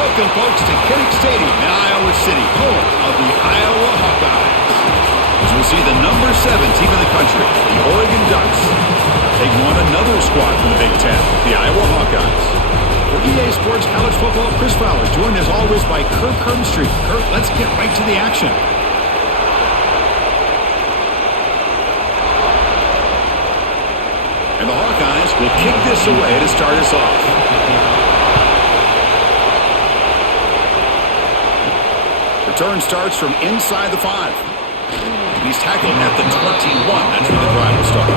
Welcome, folks, to Kinnick Stadium in Iowa City, home of the Iowa Hawkeyes. As we see the number 7 team in the country, the Oregon Ducks, taking on another squad from the Big Ten, the Iowa Hawkeyes. For EA Sports College Football, Chris Fowler, joined as always by Kirk Herbstreit. Kirk, let's get right to the action. And the Hawkeyes will kick this away to start us off. Return starts from inside the 5. He's tackled at the 21. That's where the drive will start.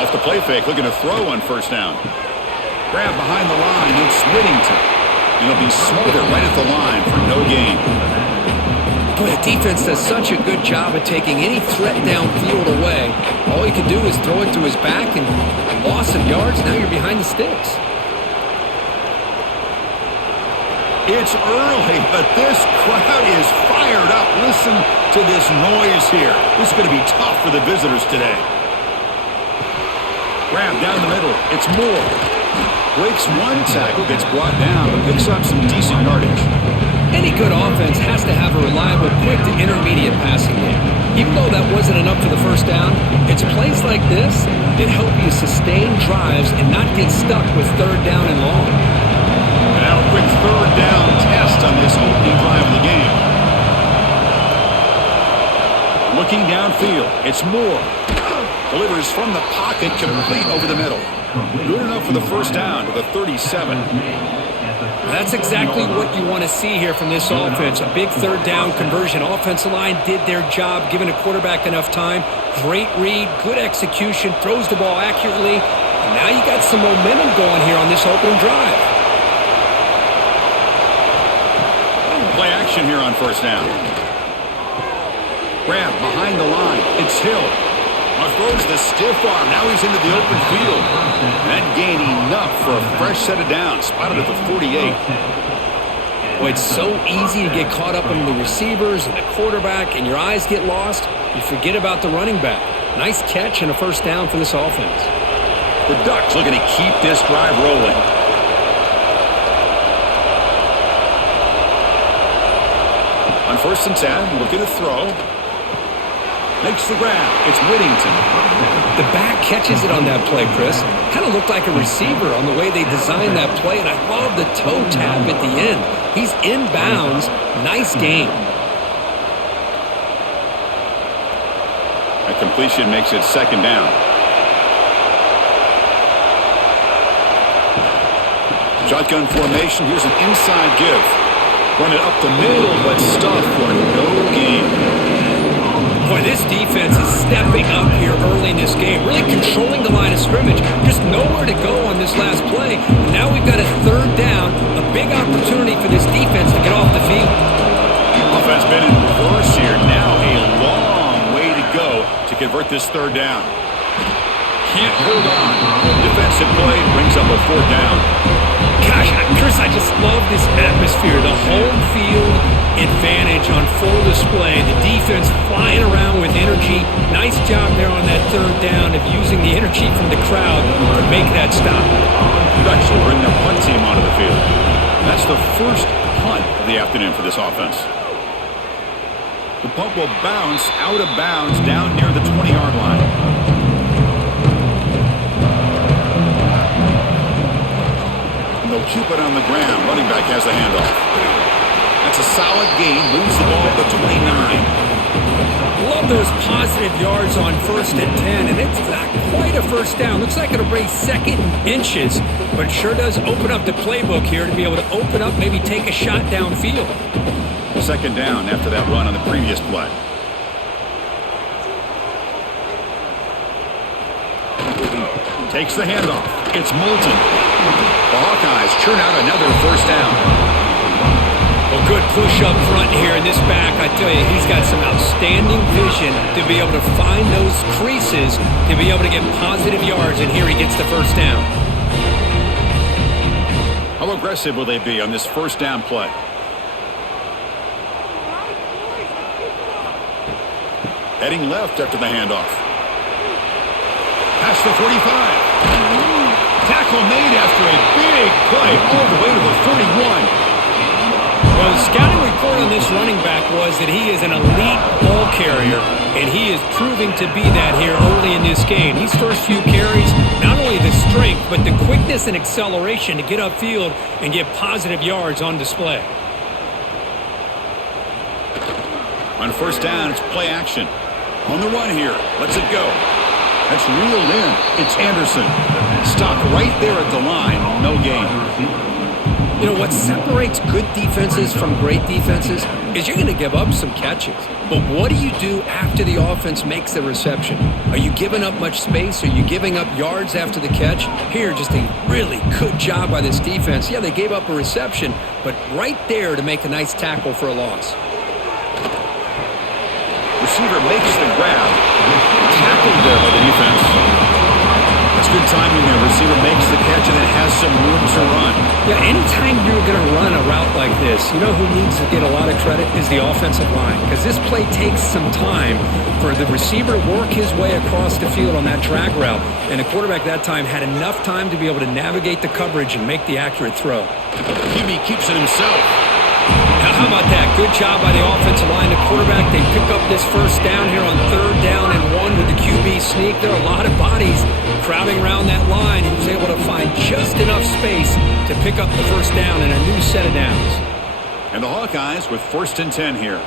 Off the play fake, looking to throw on first down. Grab behind the line, it's Whittington. And he'll be smothered right at the line for no gain. Boy, the defense does such a good job of taking any threat downfield away. All you can do is throw it to his back, and loss of yards, now you're behind the sticks. It's early, but this crowd is fired up. Listen to this noise here. This is going to be tough for the visitors today. Grab down the middle. It's Moore. Breaks one tackle, gets brought down, but picks up some decent yardage. Any good offense has to have a reliable, quick to intermediate passing game. Even though that wasn't enough for the first down, it's plays like this that help you sustain drives and not get stuck with third down and long. And now a quick third down test on this opening drive of the game. Looking downfield, it's Moore. Delivers from the pocket, complete over the middle. Good enough for the first down to the 37. That's exactly what you want to see here from this offense. A big third down conversion. Offensive line did their job, giving a quarterback enough time. Great read, good execution, throws the ball accurately. And now you got some momentum going here on this opening drive. Play action here on first down. Grab behind the line. It's Hill. Throws the stiff arm. Now he's into the open field. That gain enough for a fresh set of downs. Spotted at the 48. Well, it's so easy to get caught up in the receivers and the quarterback, and your eyes get lost. You forget about the running back. Nice catch and a first down for this offense. The Ducks looking to keep this drive rolling. On first and 10, looking to throw. Makes the grab. It's Whittington. The back catches it on that play, Chris. Kind of looked like a receiver on the way they designed that play, and I love the toe tap at the end. He's inbounds. Nice game. A completion makes it second down. Shotgun formation. Here's an inside give. Run it up the middle, but stuffed for no gain. Boy, this defense is stepping up here early in this game, really controlling the line of scrimmage. Just nowhere to go on this last play. And now we've got a third down, a big opportunity for this defense to get off the field. Offense been in reverse here. Now a long way to go to convert this third down. Can't hold on. Defensive play brings up a fourth down. Gosh, Chris, I just love this atmosphere. The home field advantage on full display. The defense flying around with energy. Nice job there on that third down of using the energy from the crowd to make that stop. Ducks will bring their punt team onto the field. That's the first punt of the afternoon for this offense. The punt will bounce out of bounds down near the 20-yard line. They'll keep it on the ground. Running back has the handoff. That's a solid gain. Moves the ball to the 29. Love those positive yards on first and 10, and it's not quite a first down. Looks like it'll bring second and inches, but it sure does open up the playbook here to be able to open up, maybe take a shot downfield. Second down after that run on the previous play. Takes the handoff. It's Moulton. The Hawkeyes churn out another first down. Well, good push up front here in this back. I tell you, he's got some outstanding vision to be able to find those creases, to be able to get positive yards, and here he gets the first down. How aggressive will they be on this first down play? Heading left after the handoff. Past the 45. Tackle made after a big play all the way to the 41. Well, the scouting report on this running back was that he is an elite ball carrier, and he is proving to be that here early in this game. These first few carries, not only the strength, but the quickness and acceleration to get upfield and get positive yards on display. On first down, it's play action. On the run here. Let's it go. That's reeled in. It's Anderson. Stopped right there at the line. No gain. You know, what separates good defenses from great defenses is you're going to give up some catches. But what do you do after the offense makes the reception? Are you giving up much space? Are you giving up yards after the catch? Here, just a really good job by this defense. Yeah, they gave up a reception, but right there to make a nice tackle for a loss. Receiver makes the grab. Tackled there by the defense. That's good timing there. Receiver makes the catch and then has some room to run. Yeah, anytime you're going to run a route like this, you know who needs to get a lot of credit is the offensive line. Because this play takes some time for the receiver to work his way across the field on that drag route. And the quarterback that time had enough time to be able to navigate the coverage and make the accurate throw. QB keeps it himself. Now, how about that? Good job by the offensive line. The quarterback, they pick up this first down here on 3rd down and 1 with the QB sneak. There are a lot of bodies crowding around that line. He was able to find just enough space to pick up the first down and a new set of downs. And the Hawkeyes with 1st and 10 here.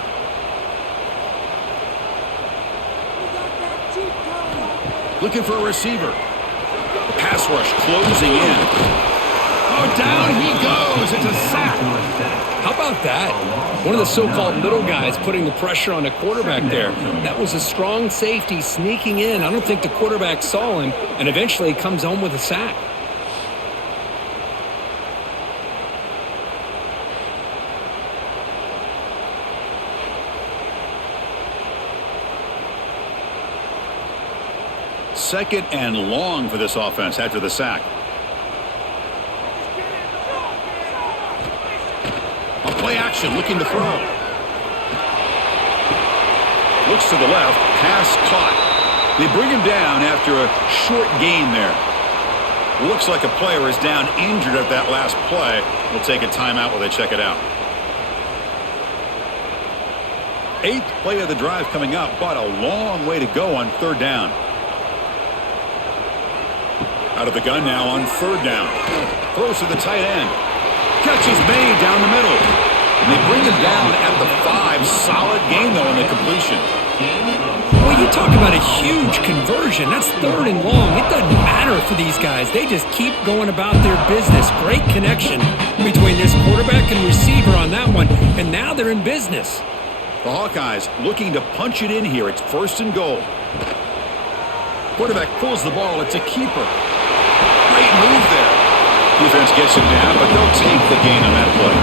Looking for a receiver. The pass rush closing in. Oh, down he goes. It's a sack. How about that? One of the so-called little guys putting the pressure on the quarterback there. That was a strong safety sneaking in. I don't think the quarterback saw him, and eventually he comes home with a sack. Second and long for this offense after the sack. Play action, looking to throw. Looks to the left, pass caught. They bring him down after a short gain there. Looks like a player is down injured at that last play. We'll take a timeout while they check it out. 8th play of the drive coming up, but a long way to go on 3rd down. Out of the gun now on 3rd down. Throws to the tight end. Catch is made down the middle. And they bring him down at the 5. Solid gain, though, in the completion. Well, you talk about a huge conversion. That's 3rd and long. It doesn't matter for these guys. They just keep going about their business. Great connection between this quarterback and receiver on that one. And now they're in business. The Hawkeyes looking to punch it in here. It's 1st and goal. Quarterback pulls the ball. It's a keeper. Great move there. Defense gets him down, but they'll take the gain on that play.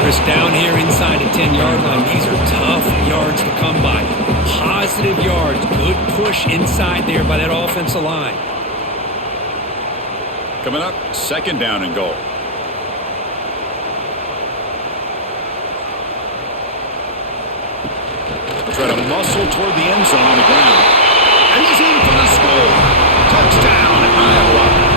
Chris, down here inside the 10-yard line, these are tough yards to come by. Positive yards, good push inside there by that offensive line. Coming up, 2nd down and goal. They'll try to muscle toward the end zone on the ground. And he's in for the score. Touchdown, Iowa.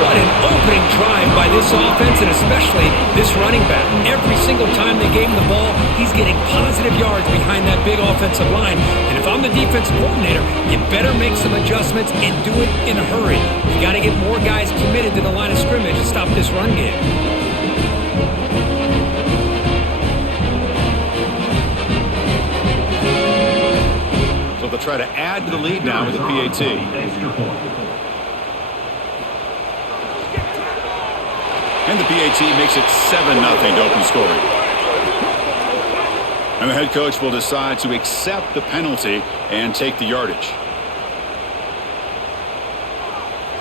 What an opening drive by this offense, and especially this running back. Every single time they gave him the ball, he's getting positive yards behind that big offensive line. And if I'm the defensive coordinator, you better make some adjustments and do it in a hurry. You got to get more guys committed to the line of scrimmage to stop this run game. So they'll try to add to the lead now with the PAT. And the PAT makes it 7-0 to open scoring. And the head coach will decide to accept the penalty and take the yardage.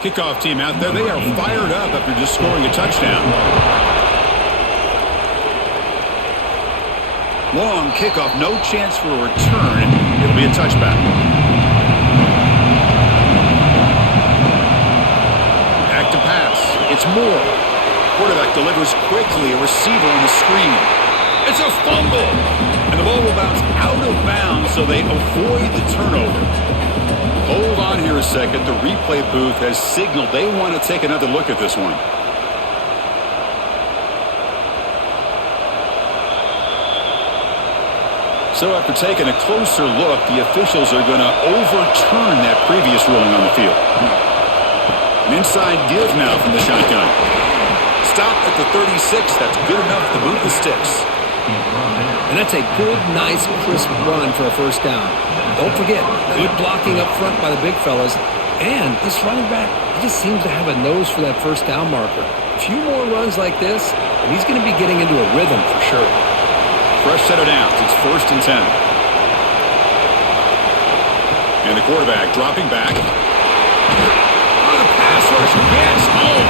Kickoff team out there, they are fired up after just scoring a touchdown. Long kickoff, no chance for a return. It'll be a touchback. Back to pass. It's Moore. Quarterback delivers quickly, a receiver on the screen. It's a fumble! And the ball will bounce out of bounds, so they avoid the turnover. Hold on here second, the replay booth has signaled they want to take another look at this one. So after taking a closer look, the officials are going to overturn that previous ruling on the field. An inside give now from the shotgun. Stop at the 36. That's good enough to move the sticks. And that's a good, nice, crisp run for a first down. Don't forget, good blocking up front by the big fellas. And this running back, he just seems to have a nose for that first down marker. A few more runs like this, and he's going to be getting into a rhythm for sure. Fresh set of downs. It's 1st and 10. And the quarterback dropping back. Oh, the pass rush gets home.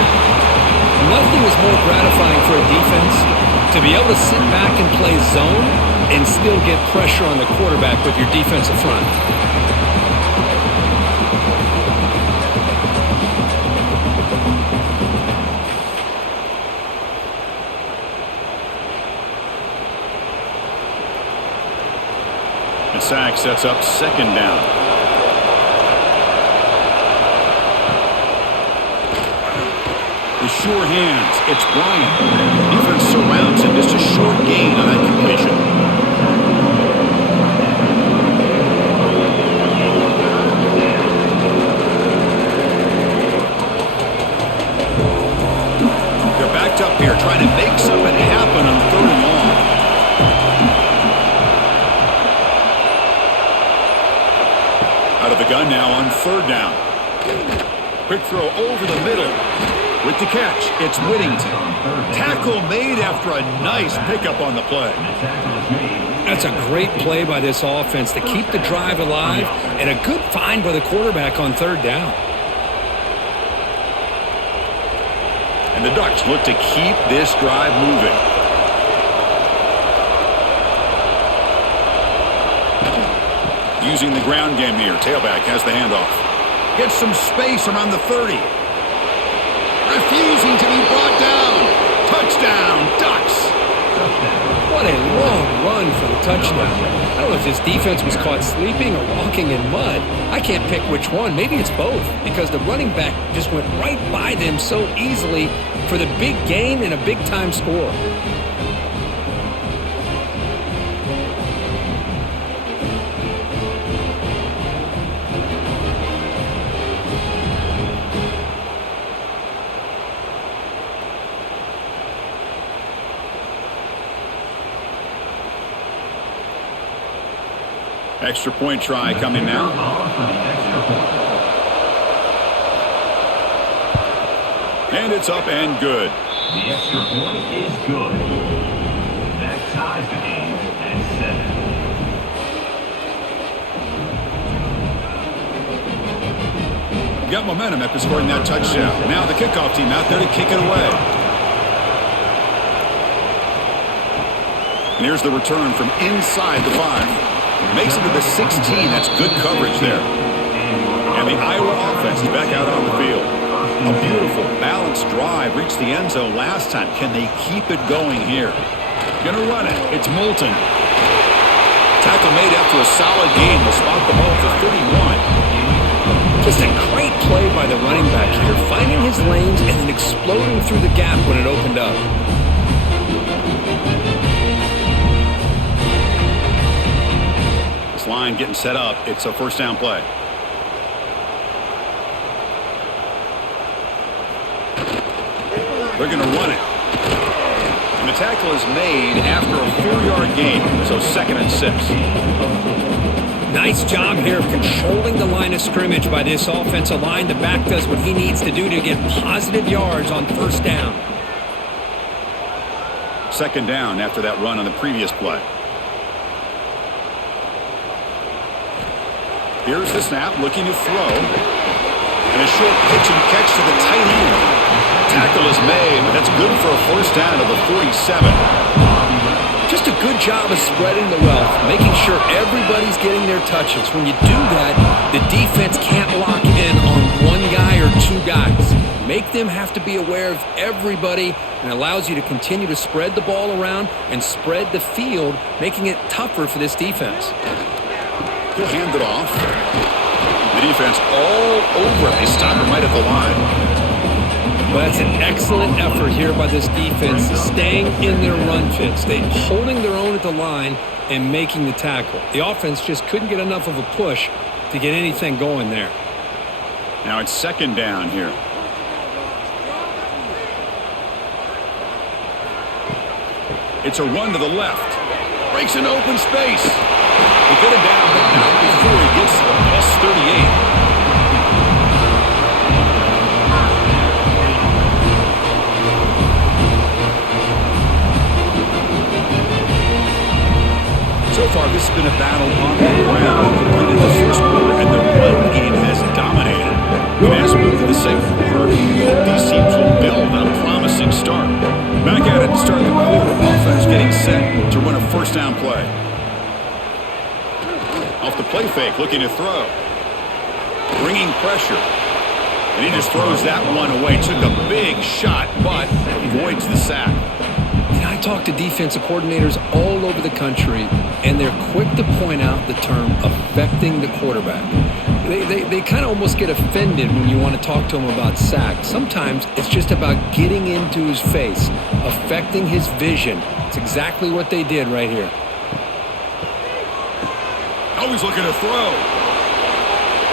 Nothing is more gratifying for a defense to be able to sit back and play zone and still get pressure on the quarterback with your defensive front. And sack sets up 2nd down. With sure hands, it's Bryant. Defense surrounds him. Just a short gain on that completion. They're backed up here, trying to make something happen on 3rd and long. Out of the gun now on 3rd down. Quick throw over the middle. With the catch, it's Whittington. Tackle made after a nice pickup on the play. That's a great play by this offense to keep the drive alive, and a good find by the quarterback on 3rd down. And the Ducks look to keep this drive moving. Using the ground game here, tailback has the handoff. Gets some space around the 30. Refusing to be brought down. Touchdown, Ducks. What a long run for the touchdown. I don't know if this defense was caught sleeping or walking in mud. I can't pick which one. Maybe it's both, because the running back just went right by them so easily for the big gain and a big-time score. Extra point try coming now. And it's up and good. The extra point is good. That ties the game at 7. Got momentum after scoring that touchdown. Now the kickoff team out there to kick it away. And here's the return from inside the 5. Makes it to the 16. That's good coverage there. And the Iowa offense is back out on the field. A beautiful, balanced drive reached the end zone last time. Can they keep it going here? Gonna run it. It's Moulton. Tackle made after a solid gain. Will spot the ball for 31. Just a great play by the running back here, finding his lanes and then exploding through the gap when it opened up. This line getting set up. It's a 1st down play. They're going to run it. And the tackle is made after a 4-yard gain, so 2nd and 6. Nice job here of controlling the line of scrimmage by this offensive line. The back does what he needs to do to get positive yards on 1st down. 2nd down after that run on the previous play. Here's the snap, looking to throw. And a short pitch and catch to the tight end. Tackle is made, but that's good for a 1st down to the 47. Just a good job of spreading the wealth, making sure everybody's getting their touches. When you do that, the defense can't lock in on one guy or 2 guys. Make them have to be aware of everybody, and allows you to continue to spread the ball around and spread the field, making it tougher for this defense. He'll hand it off. The defense all over it. They stop him right at the line. Well, that's an excellent effort here by this defense, staying in their run fits. They holding their own at the line and making the tackle. The offense just couldn't get enough of a push to get anything going there. Now it's second down here. It's a run to the left. Breaks an open space. They get him down, but not before he gets to the plus 38. So far, this has been a battle on the ground. Completed the first quarter, and the run game has dominated. And as we move to the second quarter, both these teams will build on a promising start. Back at it to start the quarter. Offense getting set to run a first down play. Off the play fake, looking to throw. Bringing pressure. And he just throws that one away. Took a big shot, but avoids the sack. I talk to defensive coordinators all over the country, and they're quick to point out the term affecting the quarterback. They kind of almost get offended when you want to talk to them about sacks. Sometimes it's just about getting into his face, affecting his vision. It's exactly what they did right here. Always looking to throw.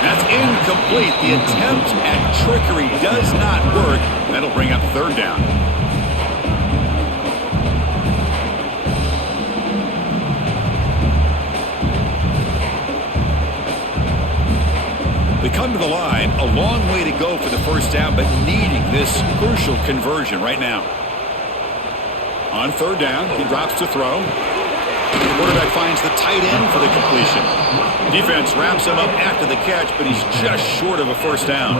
That's incomplete. The attempt at trickery does not work. That'll bring up third down. They come to the line, a long way to go for the first down, but needing this crucial conversion right now. On third down, he drops to throw. The quarterback finds the tight end for the completion. Defense wraps him up after the catch, but he's just short of a first down.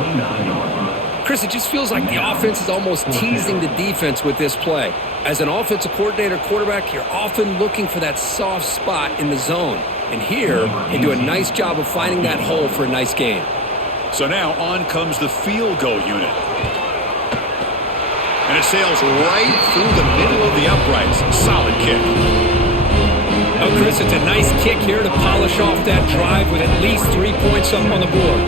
Chris, it just feels like the offense is almost teasing the defense with this play. As an offensive coordinator quarterback, you're often looking for that soft spot in the zone. And here, they do a nice job of finding that hole for a nice gain. So now on comes the field goal unit. And it sails right through the middle of the uprights. Solid kick. Oh, Chris, it's a nice kick here to polish off that drive with at least 3 points up on the board.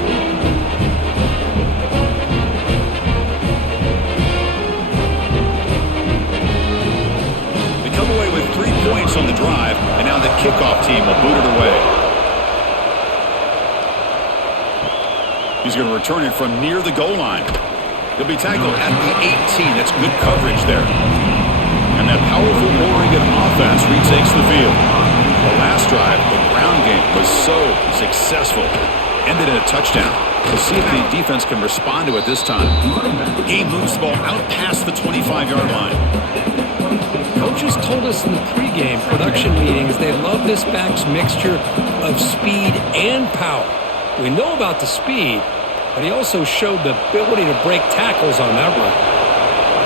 They come away with 3 points on the drive, and now the kickoff team will boot it away. He's going to return it from near the goal line. He'll be tackled at the 18. That's good coverage there. And that powerful Oregon offense retakes the field. The last drive, the ground game was so successful. Ended in a touchdown. We'll see if the defense can respond to it this time. Game moves the ball out past the 25-yard line. Coaches told us in the pregame production meetings they love this back's mixture of speed and power. We know about the speed, but he also showed the ability to break tackles on that run.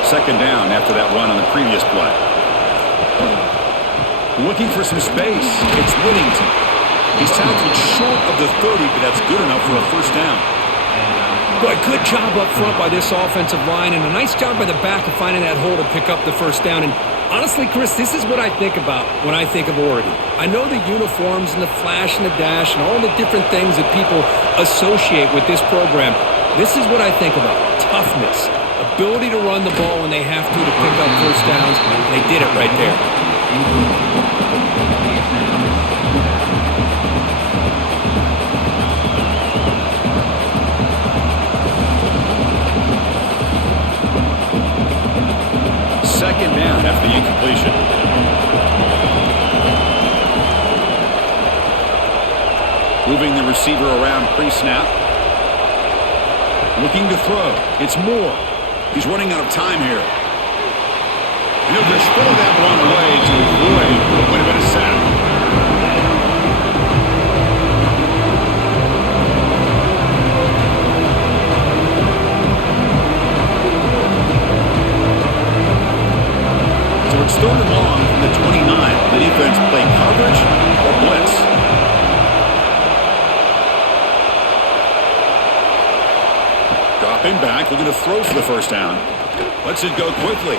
Second down after that run on the previous play. Looking for some space. It's Whittington. He's tackled short of the 30, but that's good enough for a first down. Boy, good job up front by this offensive line, and a nice job by the back of finding that hole to pick up the first down. And honestly, Chris, this is what I think about when I think of Oregon. I know the uniforms and the flash and the dash and all the different things that people associate with this program. This is what I think about. Toughness. Ability to run the ball when they have to pick up first downs. They did it right there. Second down after the incompletion. Moving the receiver around pre-snap. Looking to throw. It's Moore. He's running out of time here. And he'll just throw that one away to avoid what would have been a sack. So it's third and long from the 29. The defense play coverage or blitz. Dropping back, looking to throw for the first down. Lets it go quickly.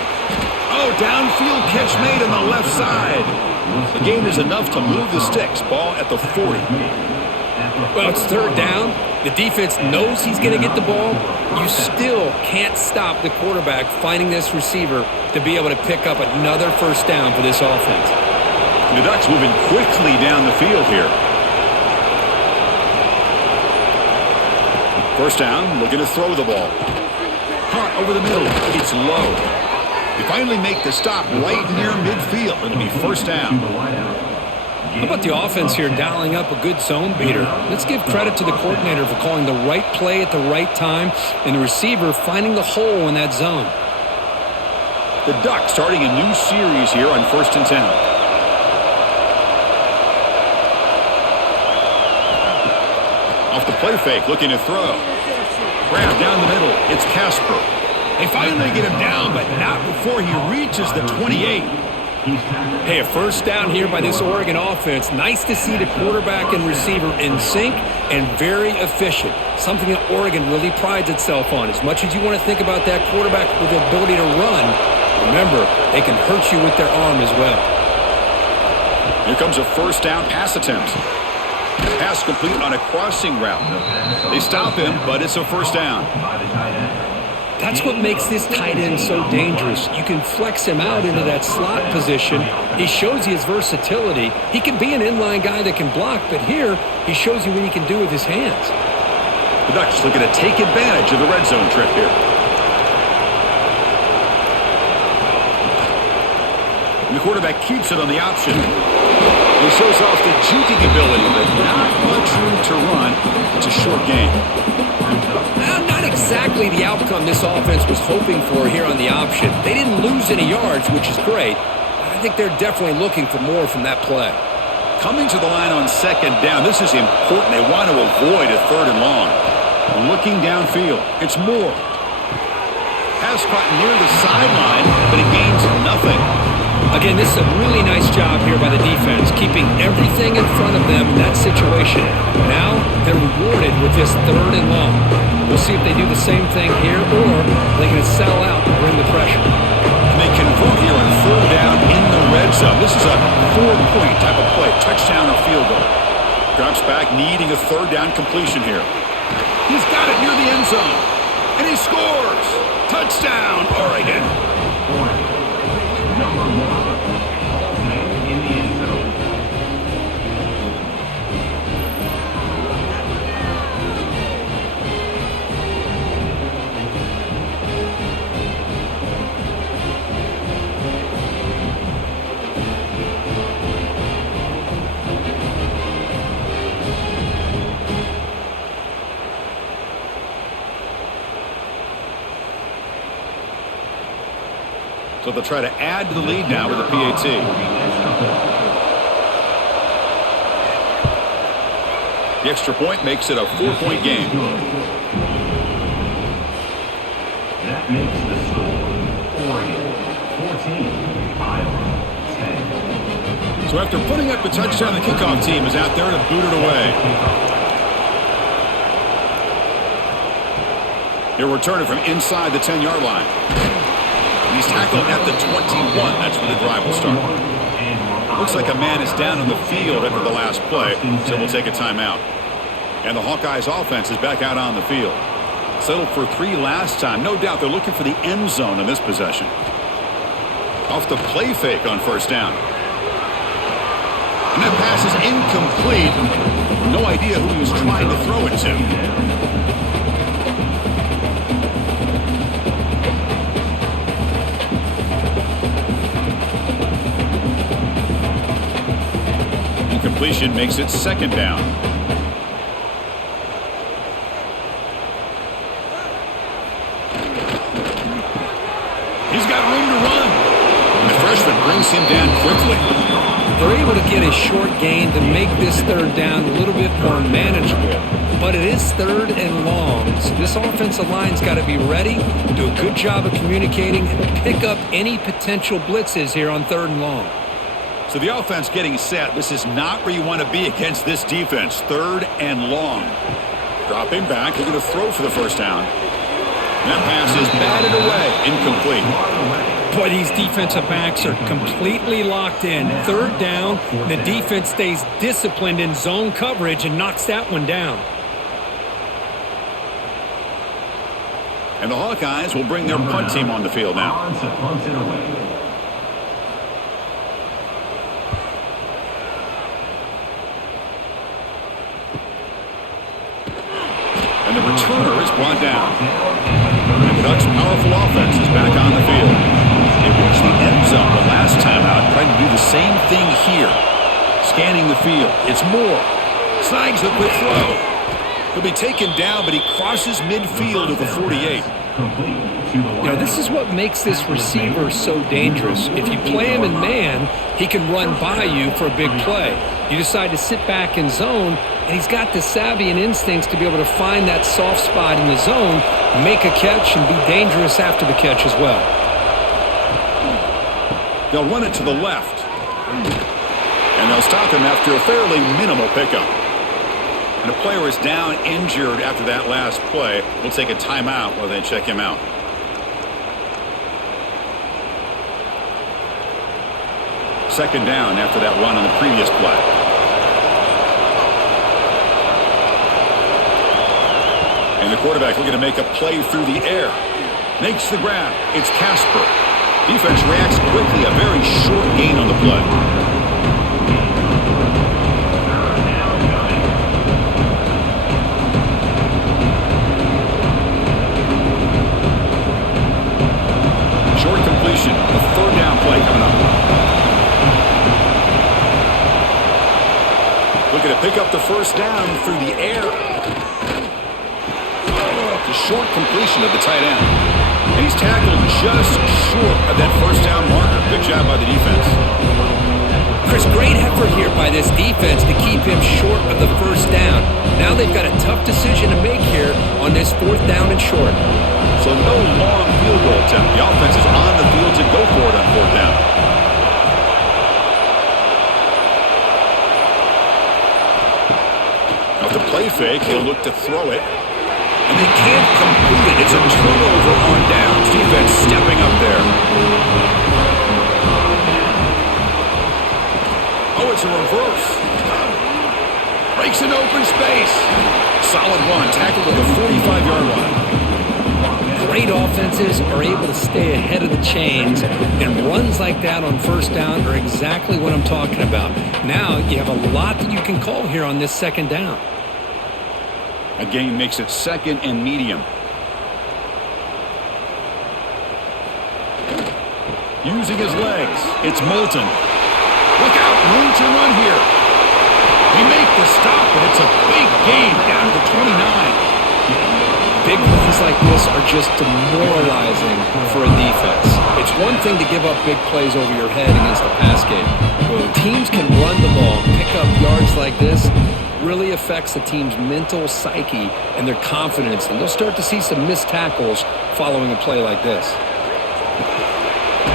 Oh, downfield catch made on the left side. The gain is enough to move the sticks. Ball at the 40. Well, it's third down. The defense knows he's going to get the ball. You still can't stop the quarterback finding this receiver to be able to pick up another first down for this offense. The Ducks moving quickly down the field here. First down, looking to throw the ball. Hunt over the middle. It's low. They finally make the stop right near midfield. It'll be first down. How about the offense here dialing up a good zone beater? Let's give credit to the coordinator for calling the right play at the right time and the receiver finding the hole in that zone. The Ducks starting a new series here on 1st and 10. Off the play fake, looking to throw. Grab down the middle. It's Casper. They finally get him down, but not before he reaches the 28. Hey, a first down here by this Oregon offense. Nice to see the quarterback and receiver in sync and very efficient. Something that Oregon really prides itself on. As much as you want to think about that quarterback with the ability to run, remember, they can hurt you with their arm as well. Here comes a first down pass attempt. Pass complete on a crossing route. They stop him, but it's a first down. That's what makes this tight end so dangerous. You can flex him out into that slot position. He shows you his versatility. He can be an inline guy that can block, but here he shows you what he can do with his hands. The Ducks looking to take advantage of the red zone trip here. And the quarterback keeps it on the option. He shows off the juking ability, but not much room to run. It's a short game. Not exactly the outcome this offense was hoping for here on the option. They didn't lose any yards, which is great. I think they're definitely looking for more from that play. Coming to the line on second down, this is important. They want to avoid a third and long. Looking downfield, it's Moore. Pass caught near the sideline, but it gains nothing. Again, this is a really nice job here by the defense, keeping everything in front of them in that situation. Now they're rewarded with this third and long. We'll see if they do the same thing here, or they can sell out and bring the pressure. And they convert here on third down in the red zone. This is a 4-point type of play, touchdown or field goal. Drops back, needing a third down completion here. He's got it near the end zone, and he scores. Touchdown, Oregon. Number 1, Hall's man in the end zone. So they'll try to add to the lead now with a PAT. The extra point makes it a 4-point game. That makes the score Oregon 14, Iowa 10. So after putting up the touchdown, the kickoff team is out there to boot it away. He'll return it from inside the 10-yard line. He's tackled at the 21. That's where the drive will start. Looks like a man is down on the field after the last play, so we'll take a timeout. And the Hawkeyes offense is back out on the field. Settled for 3 last time. No doubt they're looking for the end zone in this possession. Off the play fake on first down. And that pass is incomplete. No idea who he was trying to throw it to. Completion makes it second down. He's got room to run. And the freshman brings him down quickly. They're able to get a short gain to make this third down a little bit more manageable. But it is third and long, so this offensive line's got to be ready, do a good job of communicating, and pick up any potential blitzes here on third and long. So the offense getting set. This is not where you want to be against this defense. Third and long. Dropping back, looking to throw for the first down. And that pass is batted away, incomplete. Boy, these defensive backs are completely locked in. Third down, the defense stays disciplined in zone coverage and knocks that one down. And the Hawkeyes will bring their punt team on the field now. And the returner is brought down. And the Ducks' powerful offense is back on the field. They reached the end zone the last time out, trying to do the same thing here. Scanning the field. It's Moore. Snags the quick throw. He'll be taken down, but he crosses midfield at the 48. You know, this is what makes this receiver so dangerous. If you play him in man, he can run by you for a big play. You decide to sit back in zone, and he's got the savvy and instincts to be able to find that soft spot in the zone, make a catch, and be dangerous after the catch as well. They'll run it to the left. And they'll stop him after a fairly minimal pickup. And a player is down injured after that last play. We'll take a timeout while they check him out. Second down after that run on the previous play. And the quarterback looking to make a play through the air. Makes the grab. It's Casper. Defense reacts quickly. A very short gain on the play. Short completion. A third down play coming up. Looking to pick up the first down through the air. It's a short completion of the tight end. And he's tackled just short of that first down marker. Good job by the defense. Chris, great effort here by this defense to keep him short of the first down. Now they've got a tough decision to make here on this fourth down and short. So no long field goal attempt. The offense is on the field to go for it on fourth down. Off the play fake, he'll look to throw it. And they can't complete it. It's a turnover on downs. Defense stepping up there. Oh, it's a reverse. Breaks an open space. Solid run. Tackled at the 45-yard line. Great offenses are able to stay ahead of the chains, and runs like that on first down are exactly what I'm talking about. Now you have a lot that you can call here on this second down. A gain makes it second and medium. Using his legs, it's Moulton. Look out, room to run here. They make the stop, but it's a big gain down to the 29. Big runs like this are just demoralizing for a defense. It's one thing to give up big plays over your head against the pass game. When teams can run the ball, pick up yards like this, really affects the team's mental psyche and their confidence. And you'll start to see some missed tackles following a play like this.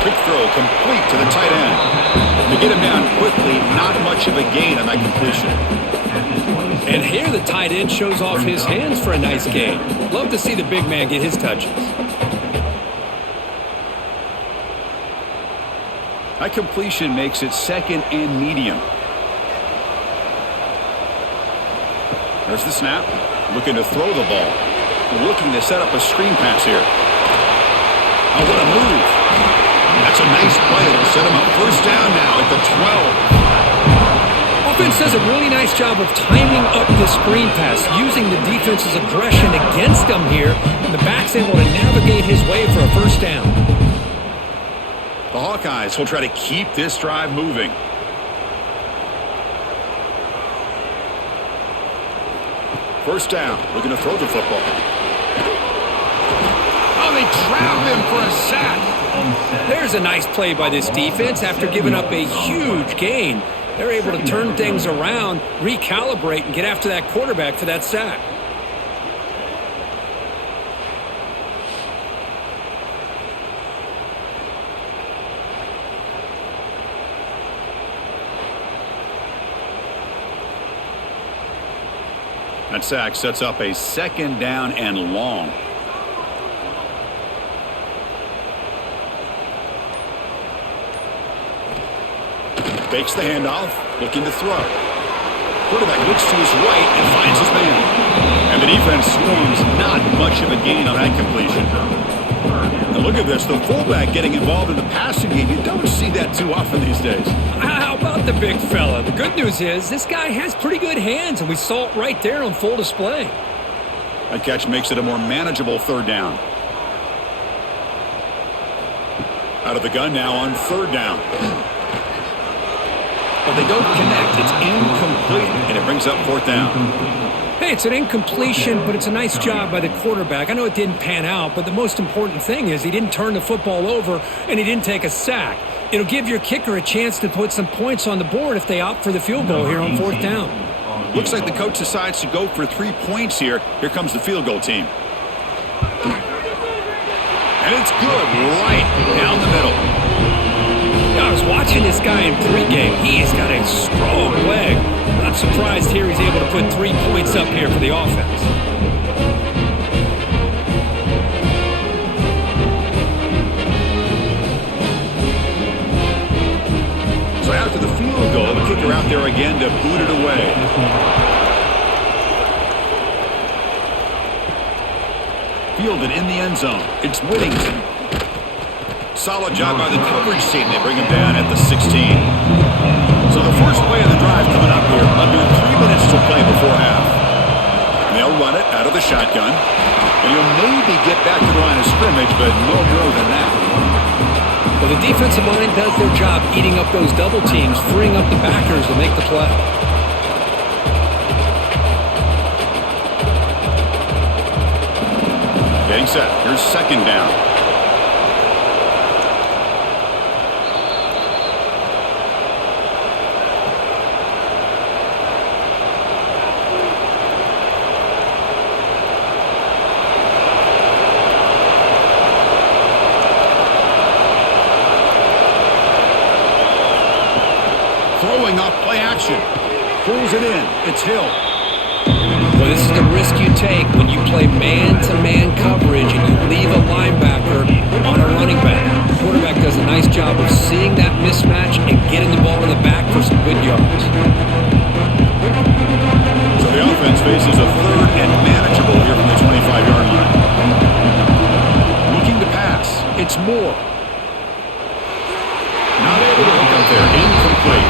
Quick throw complete to the tight end. To get him down quickly, not much of a gain on that completion. And here the tight end shows off his hands for a nice gain. Love to see the big man get his touches. That completion makes it second and medium. There's the snap. Looking to throw the ball. Looking to set up a screen pass here. Oh, what a move. That's a nice play. It'll set him up first down now at the 12. Offense does a really nice job of timing up the screen pass, using the defense's aggression against them here. The back's able to navigate his way for a first down. The Hawkeyes will try to keep this drive moving. First down, looking to throw the football. Oh, they trap him for a sack. There's a nice play by this defense after giving up a huge gain. They're able to turn things around, recalibrate, and get after that quarterback for that sack. That sack sets up a second down and long. Fakes the handoff, looking to throw. Quarterback looks to his right and finds his man. And the defense swarms, not much of a gain on that completion. And look at this, the fullback getting involved in the passing game. You don't see that too often these days. How about the big fella? The good news is this guy has pretty good hands, and we saw it right there on full display. That catch makes it a more manageable third down. Out of the gun now on third down. But they don't connect. It's incomplete, and it brings up fourth down. Hey, it's an incompletion, but it's a nice job by the quarterback. I know it didn't pan out, but the most important thing is he didn't turn the football over, and he didn't take a sack. It'll give your kicker a chance to put some points on the board if they opt for the field goal here on fourth down. Looks like the coach decides to go for 3 points here. Here comes the field goal team. And it's good right down the middle. I was watching this guy in pregame. He's got a strong leg. Not surprised here he's able to put 3 points up here for the offense. So after the field goal, the kicker out there again to boot it away. Fielded in the end zone. It's Whittington. Solid job by the coverage team. They bring him down at the 16. So the first play of the drive coming up here. Under 3 minutes to play before half. And they'll run it out of the shotgun. And you'll maybe get back to the line of scrimmage, but no more than that. Well, the defensive line does their job eating up those double teams, freeing up the backers to make the play. Getting set. Here's second down. Throwing off play action. Pulls it in. It's Hill. Well, this is the risk you take when you play man-to-man coverage and you leave a linebacker on a running back. The quarterback does a nice job of seeing that mismatch and getting the ball in the back for some good yards. So the offense faces a third and manageable here from the 25-yard line. Looking to pass. It's Moore. Not able to hook up there. Incomplete.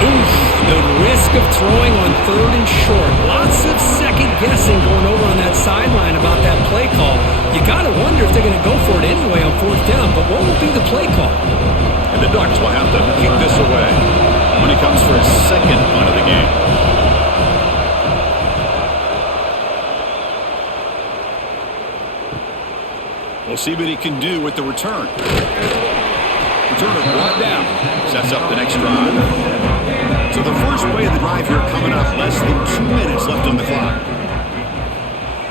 Oof, the risk of throwing on third and short. Lots of second guessing going over on that sideline about that play call. You got to wonder if they're going to go for it anyway on fourth down, but what will be the play call? And the Ducks will have to kick this away when it comes for his second punt of the game. We'll see what he can do with the return. Returner brought down. Sets up the next drive. So the first play of the drive here coming up. Less than 2 minutes left on the clock.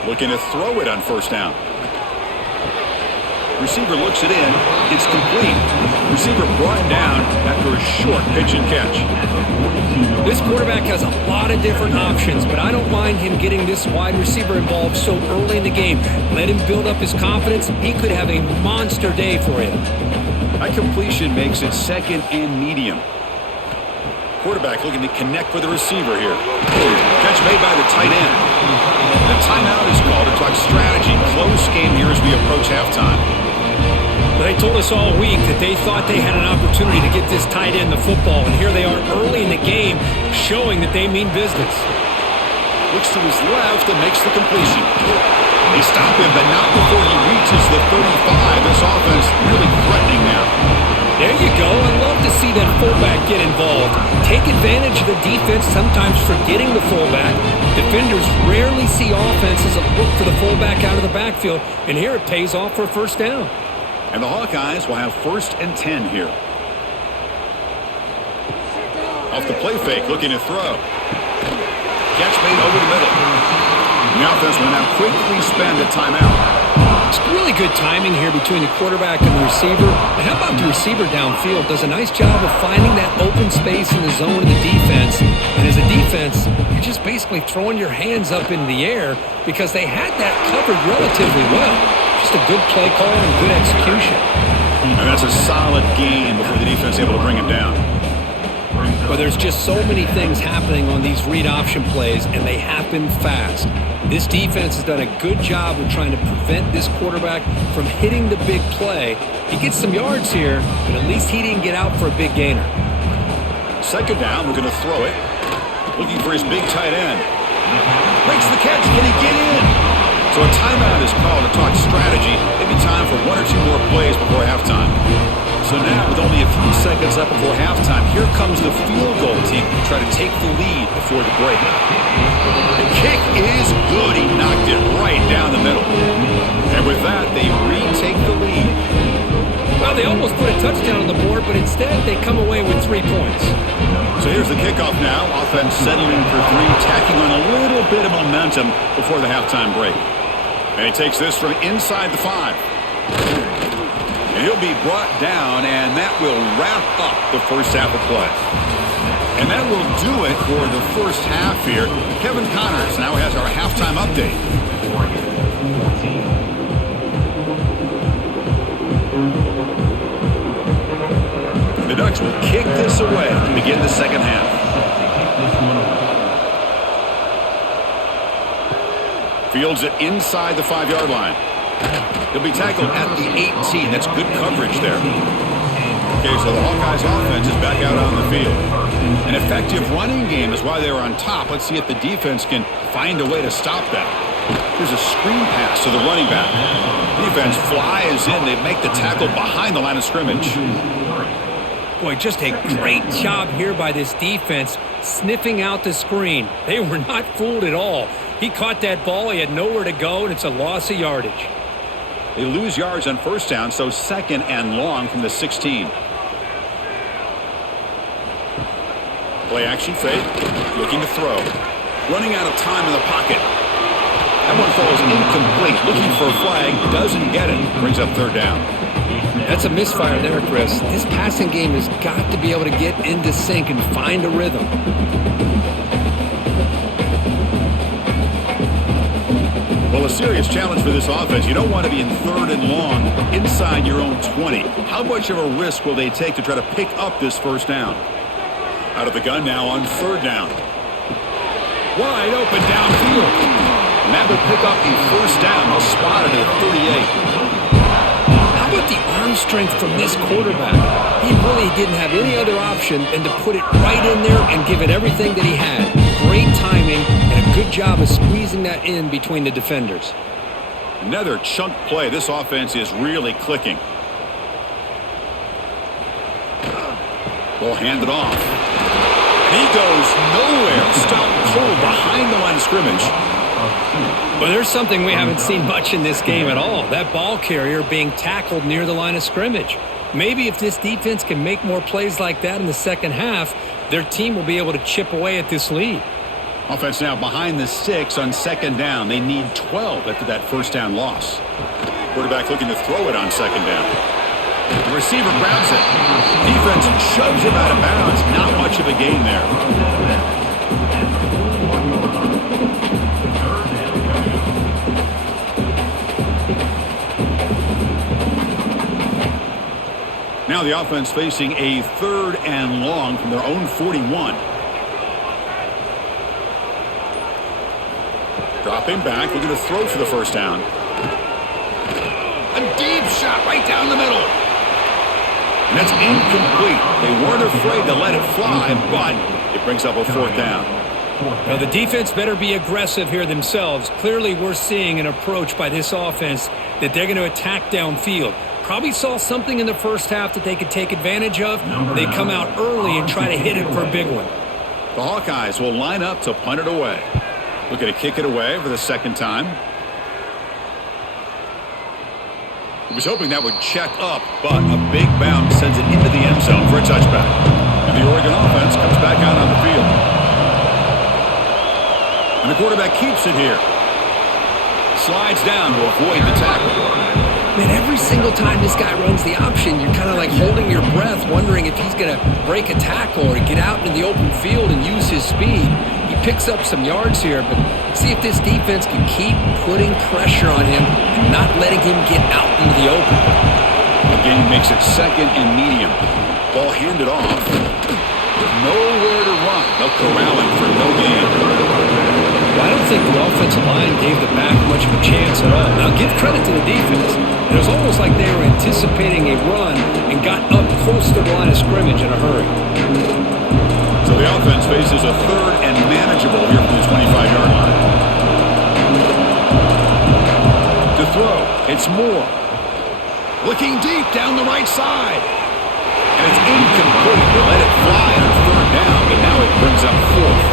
Looking to throw it on first down. Receiver looks it in. It's complete. Receiver brought down after a short pitch and catch. This quarterback has a lot of different options, but I don't mind him getting this wide receiver involved so early in the game. Let him build up his confidence. He could have a monster day for you. That completion makes it second and medium. Quarterback looking to connect with the receiver here. Catch made by the tight end. The timeout is called to talk strategy. Close game here as we approach halftime. They told us all week that they thought they had an opportunity to get this tight end the football, and here they are early in the game showing that they mean business. Looks to his left and makes the completion. They stop him, but not before he reaches the 35. This offense really threatening now. There you go. I love to see that fullback get involved. Take advantage of the defense, sometimes forgetting the fullback. Defenders rarely see offenses look for the fullback out of the backfield, and here it pays off for a first down. And the Hawkeyes will have 1st and 10 here. Off the play fake, looking to throw. Catch made over the middle. The offense will now quickly spend a timeout. It's really good timing here between the quarterback and the receiver. And how about the receiver downfield? Does a nice job of finding that open space in the zone of the defense. And as a defense, you're just basically throwing your hands up in the air because they had that covered relatively well. Just a good play call and good execution. And that's a solid gain before the defense able to bring him down. Well, there's just so many things happening on these read option plays, and they happen fast. This defense has done a good job of trying to prevent this quarterback from hitting the big play. He gets some yards here, but at least he didn't get out for a big gainer. Second down, we're going to throw it. Looking for his big tight end. Makes the catch. Can he get in? So a timeout is called to talk strategy. Maybe time for one or two more plays before halftime. So now, with only a few seconds left before halftime, here comes the field goal team to try to take the lead before the break. The kick is good. He knocked it right down the middle. And with that, they retake the lead. Well, they almost put a touchdown on the board, but instead they come away with 3 points. So here's the kickoff now. Offense settling for 3, tacking on a little bit of momentum before the halftime break. And he takes this from inside the 5. And he'll be brought down, and that will wrap up the first half of play. And that will do it for the first half here. Kevin Connors now has our halftime update. The Ducks will kick this away to begin the second half. Fields it inside the 5-yard line. He'll be tackled at the 18. That's good coverage there. Okay, so the Hawkeyes offense is back out on the field. An effective running game is why they were on top. Let's see if the defense can find a way to stop that. Here's a screen pass to the running back. Defense flies in. They make the tackle behind the line of scrimmage. Boy, just a great job here by this defense, sniffing out the screen. They were not fooled at all. He caught that ball. He had nowhere to go, and it's a loss of yardage. They lose yards on first down, so second and long from the 16. Play action fake, looking to throw. Running out of time in the pocket. That one falls incomplete. Looking for a flag, doesn't get it. Brings up third down. That's a misfire there, Chris. This passing game has got to be able to get into sync and find a rhythm. Well, a serious challenge for this offense. You don't want to be in third and long inside your own 20. How much of a risk will they take to try to pick up this first down? Out of the gun now on third down. Wide open downfield. And that will pick up the first down. They'll spot it at 38. How about the arm strength from this quarterback? He really didn't have any other option than to put it right in there and give it everything that he had. Great timing and a good job of squeezing that in between the defenders. Another chunk play. This offense is really clicking. Ball handed off. He goes nowhere. Stopped cold behind the line of scrimmage. Well, there's something we haven't seen much in this game at all. That ball carrier being tackled near the line of scrimmage. Maybe if this defense can make more plays like that in the second half, their team will be able to chip away at this lead. Offense now behind the 6 on second down. They need 12 after that first down loss. Quarterback looking to throw it on second down. The receiver grabs it. Defense shoves him out of bounds. Not much of a gain there. Now the offense facing a third and long from their own 41. Dropping back, looking to throw for the first down. A deep shot right down the middle. And that's incomplete. They weren't afraid to let it fly, but it brings up a fourth down. Now the defense better be aggressive here themselves. Clearly we're seeing an approach by this offense that they're going to attack downfield. Probably saw something in the first half that they could take advantage of. They come out early and try to hit it for a big one. The Hawkeyes will line up to punt it away. Looking to kick it away for the second time. He was hoping that would check up, but a big bounce sends it into the end zone for a touchback. And the Oregon offense comes back out on the field. And the quarterback keeps it here. Slides down to avoid the tackle. Man, every single time this guy runs the option, you're kind of like holding your breath, wondering if he's going to break a tackle or get out into the open field and use his speed. He picks up some yards here, but see if this defense can keep putting pressure on him and not letting him get out into the open. The game makes it second and medium. Ball handed off. Nowhere to run. They'll corral him for no gain. Well, I don't think the offensive line gave the back much of a chance at all. Now, give credit to the defense. It was almost like they were anticipating a run and got up close to the line of scrimmage in a hurry. So the offense faces a third and manageable here from the 25-yard line. To throw, it's Moore. Looking deep down the right side. And it's incomplete. They let it fly on third down, but now it brings up fourth.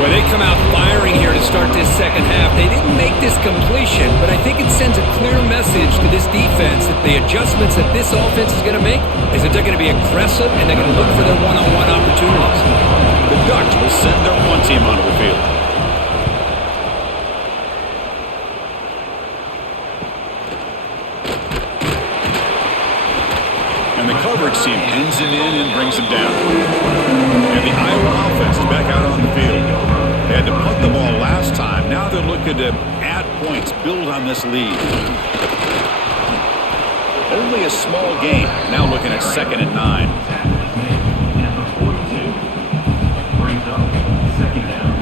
Well, they come out firing here to start this second half. They didn't make this completion, but I think it sends a clear message to this defense that the adjustments that this offense is going to make is that they're going to be aggressive and they're going to look for their one-on-one opportunities. The Ducks will send their one team onto the field. And the coverage team pins him in and brings him down. And the Iowa offense is back out on the field. They had to punt the ball last time. Now they're looking to add points, build on this lead. Only a small gain. Now looking at 2nd and 9. At the 42. Brings up 2nd down.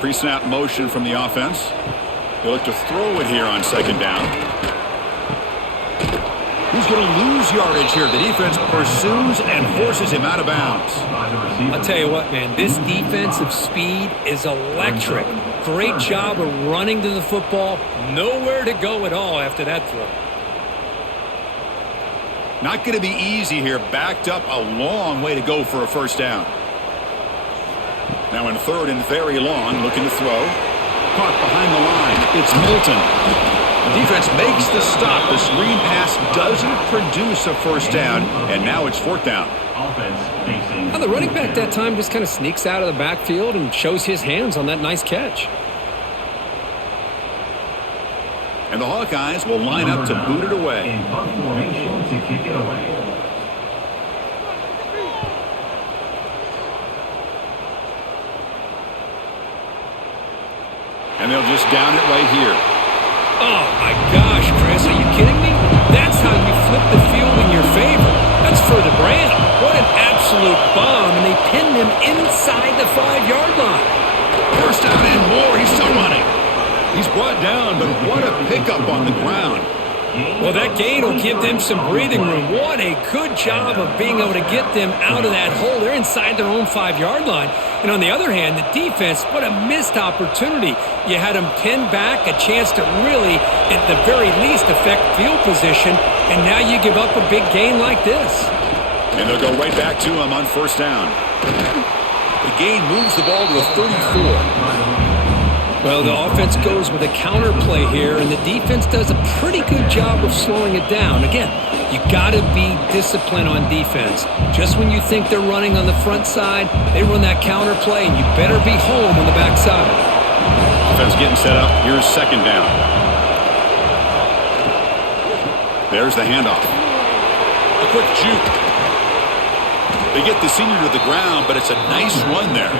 Pre-snap motion from the offense. They look to throw it here on 2nd down. He's going to lose yardage here. The defense pursues and forces him out of bounds. I'll tell you what, man, this defensive speed is electric. Great job of running to the football. Nowhere to go at all after that throw. Not going to be easy here. Backed up a long way to go for a first down. Now in 3rd and very long, looking to throw. Caught behind the line. It's Milton. The defense makes the stop. The screen pass doesn't produce a first down, and now it's 4th down. Offense facing. Now, the running back that time just kind of sneaks out of the backfield and shows his hands on that nice catch. And the Hawkeyes will line up to boot it away. In punt formation to kick it away. And they'll just down it right here. Oh, my gosh, Chris, are you kidding me? That's how you flip the field in your favor. That's for the brand. What an absolute bomb, and they pinned him inside the 5-yard line. First down and more. He's still running. He's brought down, but what a pickup on the ground. Well, that gain will give them some breathing room. What a good job of being able to get them out of that hole. They're inside their own 5-yard line. And on the other hand, the defense, what a missed opportunity. You had them pinned back, a chance to really, at the very least, affect field position, and now you give up a big gain like this. And they'll go right back to him on first down. The gain moves the ball to the 34. Well, the offense goes with a counter play here, and the defense does a pretty good job of slowing it down. Again, you got to be disciplined on defense. Just when you think they're running on the front side, they run that counter play, and you better be home on the back side. Offense getting set up. Here's 2nd down. There's the handoff. A quick juke. They get the senior to the ground, but it's a nice run there.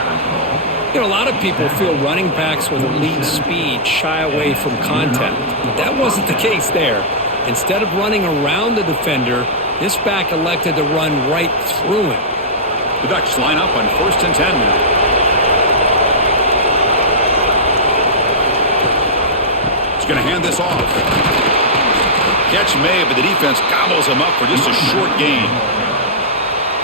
You know, a lot of people feel running backs with elite speed shy away from contact. But that wasn't the case there. Instead of running around the defender, this back elected to run right through him. The Ducks line up on 1st and 10 now. He's going to hand this off. Catch made, but the defense gobbles him up for just a short gain.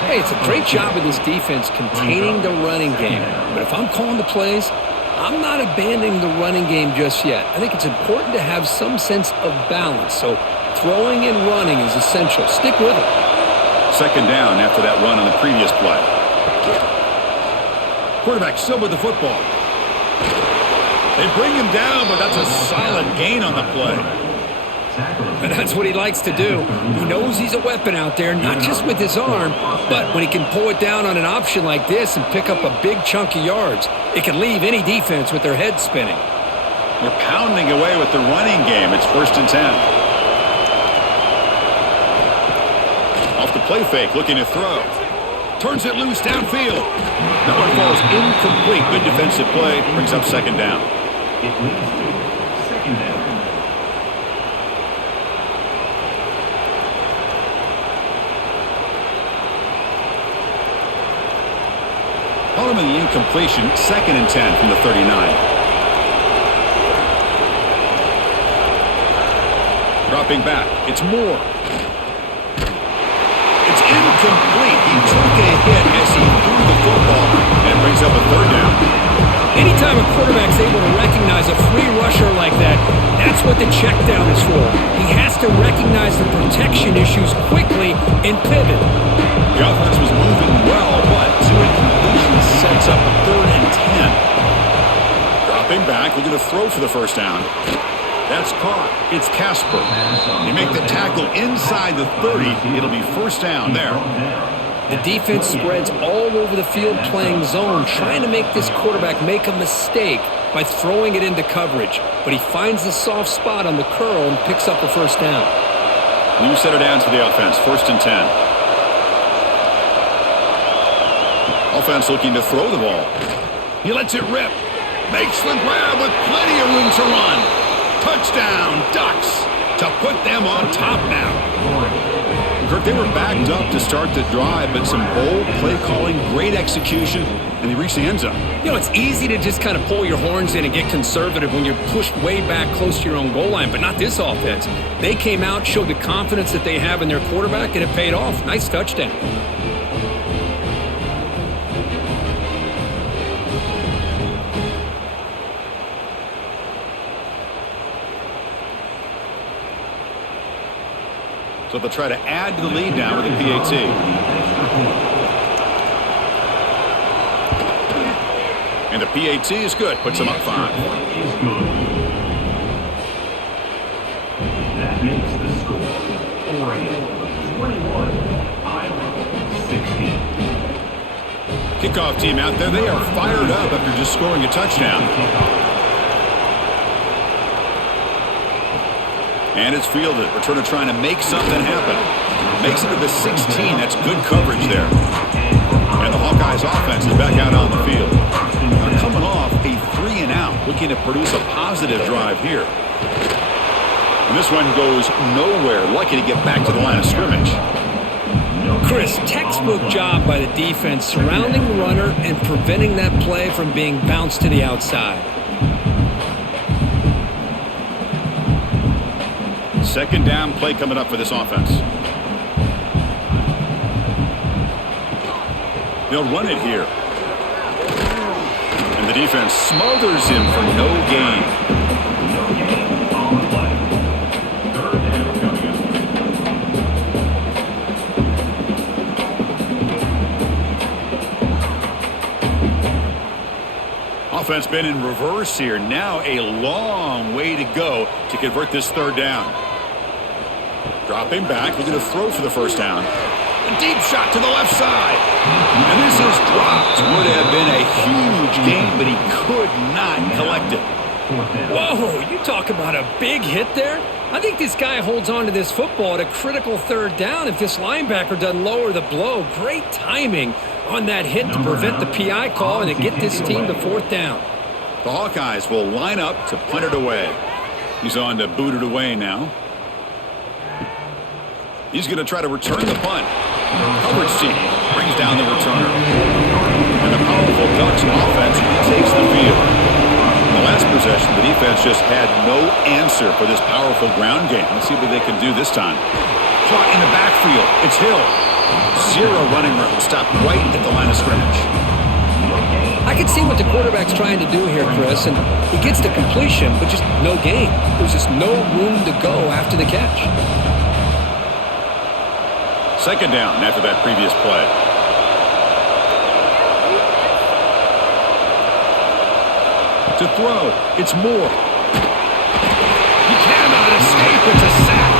Hey, it's a great job of this defense containing the running game. But if I'm calling the plays, I'm not abandoning the running game just yet. I think it's important to have some sense of balance. So throwing and running is essential. Stick with it. 2nd down after that run on the previous play. Quarterback still with the football. They bring him down, but that's a solid gain on the play. And that's what he likes to do. He knows he's a weapon out there, not just with his arm, but when he can pull it down on an option like this and pick up a big chunk of yards, it can leave any defense with their head spinning. We're pounding away with the running game. It's 1st and 10. Off the play fake, looking to throw. Turns it loose downfield. That one falls incomplete. Good defensive play. Brings up second down. It leads to second down. Following the incompletion, 2nd and 10 from the 39. Dropping back, it's Moore. It's incomplete. He took a hit as he threw the football, and it brings up a third down. Anytime a quarterback's able to recognize a free rusher like that, that's what the check down is for. He has to recognize the protection issues quickly and pivot. The offense was moving well, but two incompletions sets up a 3rd and 10. Dropping back, looking to throw for the first down. That's caught. It's Casper. They make the tackle inside the 30. It'll be first down there. The defense spreads all over the field playing zone, trying to make this quarterback make a mistake by throwing it into coverage. But he finds the soft spot on the curl and picks up the first down. New set of downs for the offense, 1st and 10. Offense looking to throw the ball. He lets it rip. Makes the grab with plenty of room to run. Touchdown, Ducks, to put them on top now. Kirk, they were backed up to start the drive, but some bold play calling, great execution, and they reached the end zone. You know, it's easy to just kind of pull your horns in and get conservative when you're pushed way back close to your own goal line, but not this offense. They came out, showed the confidence that they have in their quarterback, and it paid off. Nice touchdown. So they'll try to add to the lead now with a PAT. And the PAT is good. Puts them up 5. Is good. That makes the score. Oregon 21, Iowa 16. Kickoff team out there. They are fired up after just scoring a touchdown. And it's fielded. Returner trying to make something happen. Makes it to the 16. That's good coverage there. And the Hawkeyes offense is back out on the field. They're coming off a 3 and out, looking to produce a positive drive here. And this one goes nowhere. Lucky to get back to the line of scrimmage. Chris, textbook job by the defense surrounding the runner and preventing that play from being bounced to the outside. 2nd down play coming up for this offense. They'll run it here. And the defense smothers him for no gain. No gain on the play. 3rd down coming up. Offense been in reverse here. Now a long way to go to convert this 3rd down. Dropping back, looking to throw for the first down. A deep shot to the left side. And this is dropped. Would have been a huge gain, but he could not collect it. Whoa, you talk about a big hit there. I think this guy holds on to this football at a critical 3rd down if this linebacker doesn't lower the blow. Great timing on that hit to prevent the PI call and to get this team to 4th down. The Hawkeyes will line up to punt it away. He's on to boot it away now. He's going to try to return the punt. Coverage team brings down the returner. And the powerful Ducks offense takes the field. In the last possession, the defense just had no answer for this powerful ground game. Let's see what they can do this time. Caught in the backfield. It's Hill. 0 running room. Stopped right at the line of scrimmage. I can see what the quarterback's trying to do here, Chris, and he gets the completion, but just no gain. There's just no room to go after the catch. 2nd down after that previous play. To throw, it's Moore. He cannot escape. It's a sack.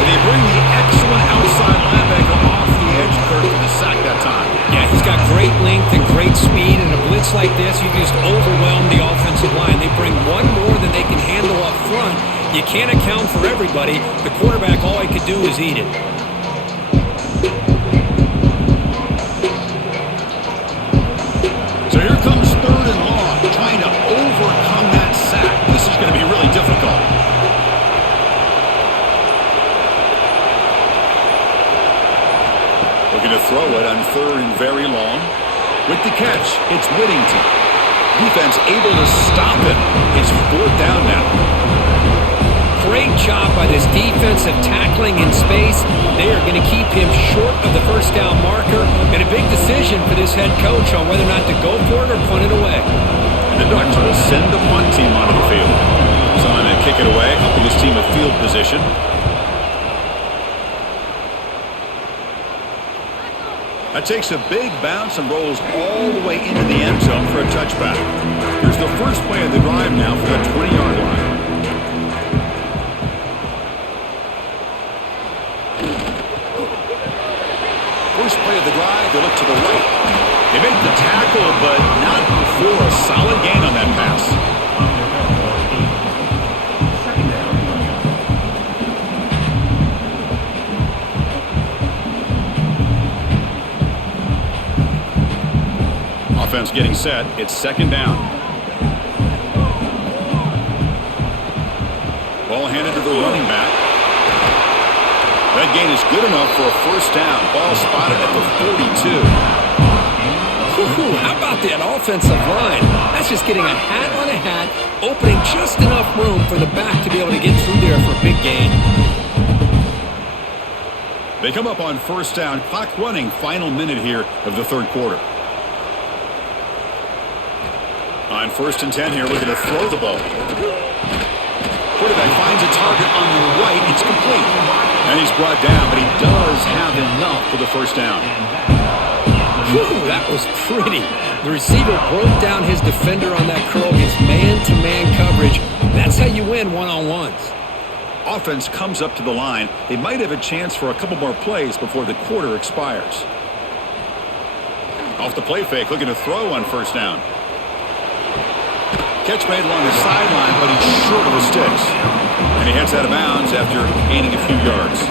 And they bring the excellent outside linebacker off the edge for the sack that time. Yeah, he's got great length and great speed, and a blitz like this, you just overwhelm the offensive line. They bring one more than they can handle up front. You can't account for everybody. The quarterback, all he could do is eat it. Looking to throw it on third and very long. With the catch, it's Whittington. Defense able to stop him. It's fourth down now. Great job by this defensive tackling in space. They are going to keep him short of the first down marker, and a big decision for this head coach on whether or not to go for it or punt it away. And the Ducks will send the punt team onto the field. So I'm going to kick it away, helping his team with field position. That takes a big bounce and rolls all the way into the end zone for a touchback. Here's the first play of the drive now for the 20-yard line. First play of the drive, they look to the right. They make the tackle, but not before a solid gain on that pass. Offense getting set. It's second down. Ball handed to the running back. That gain is good enough for a first down. Ball spotted at the 42. How about that offensive line? That's just getting a hat on a hat, opening just enough room for the back to be able to get through there for a big gain. They come up on first down. Clock running. Final minute here of the third quarter. On first and 10 here, looking to throw the ball. Quarterback finds a target on the right. It's complete. And he's brought down, but he does have enough for the first down. That was pretty. The receiver broke down his defender on that curl. His man-to-man coverage. That's how you win one-on-ones. Offense comes up to the line. They might have a chance for a couple more plays before the quarter expires. Off the play fake, looking to throw on first down. Catch made along the sideline, but he's short of the sticks. And he heads out of bounds after gaining a few yards.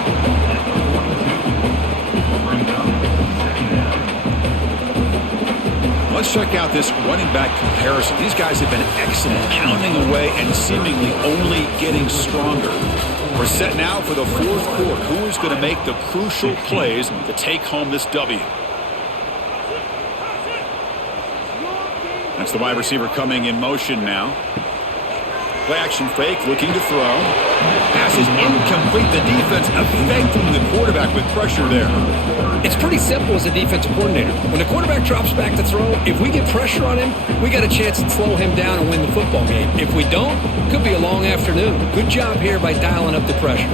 Let's check out this running back comparison. These guys have been excellent, pounding away and seemingly only getting stronger. We're set now for the fourth quarter. Who is going to make the crucial plays to take home this W? That's the wide receiver coming in motion now. Play action fake, looking to throw. Pass is incomplete. The defense affecting the quarterback with pressure there. It's pretty simple as a defensive coordinator. When the quarterback drops back to throw, if we get pressure on him, we got a chance to slow him down and win the football game. If we don't, could be a long afternoon. Good job here by dialing up the pressure.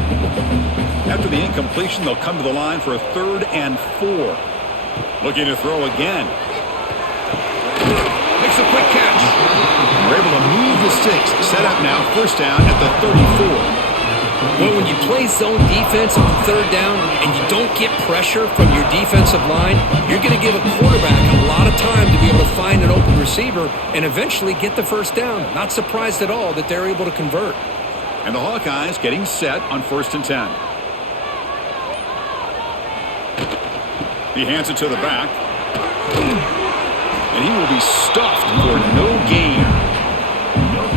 After the incompletion, they'll come to the line for a 3rd and 4. Looking to throw again. Makes a quick catch. We're able to move the sticks. Set up now, first down at the 34. Well, when you play zone defense on 3rd down and you don't get pressure from your defensive line, you're going to give a quarterback a lot of time to be able to find an open receiver and eventually get the first down. Not surprised at all that they're able to convert. And the Hawkeyes getting set on 1st and 10. He hands it to the back. And he will be stuffed for no gain.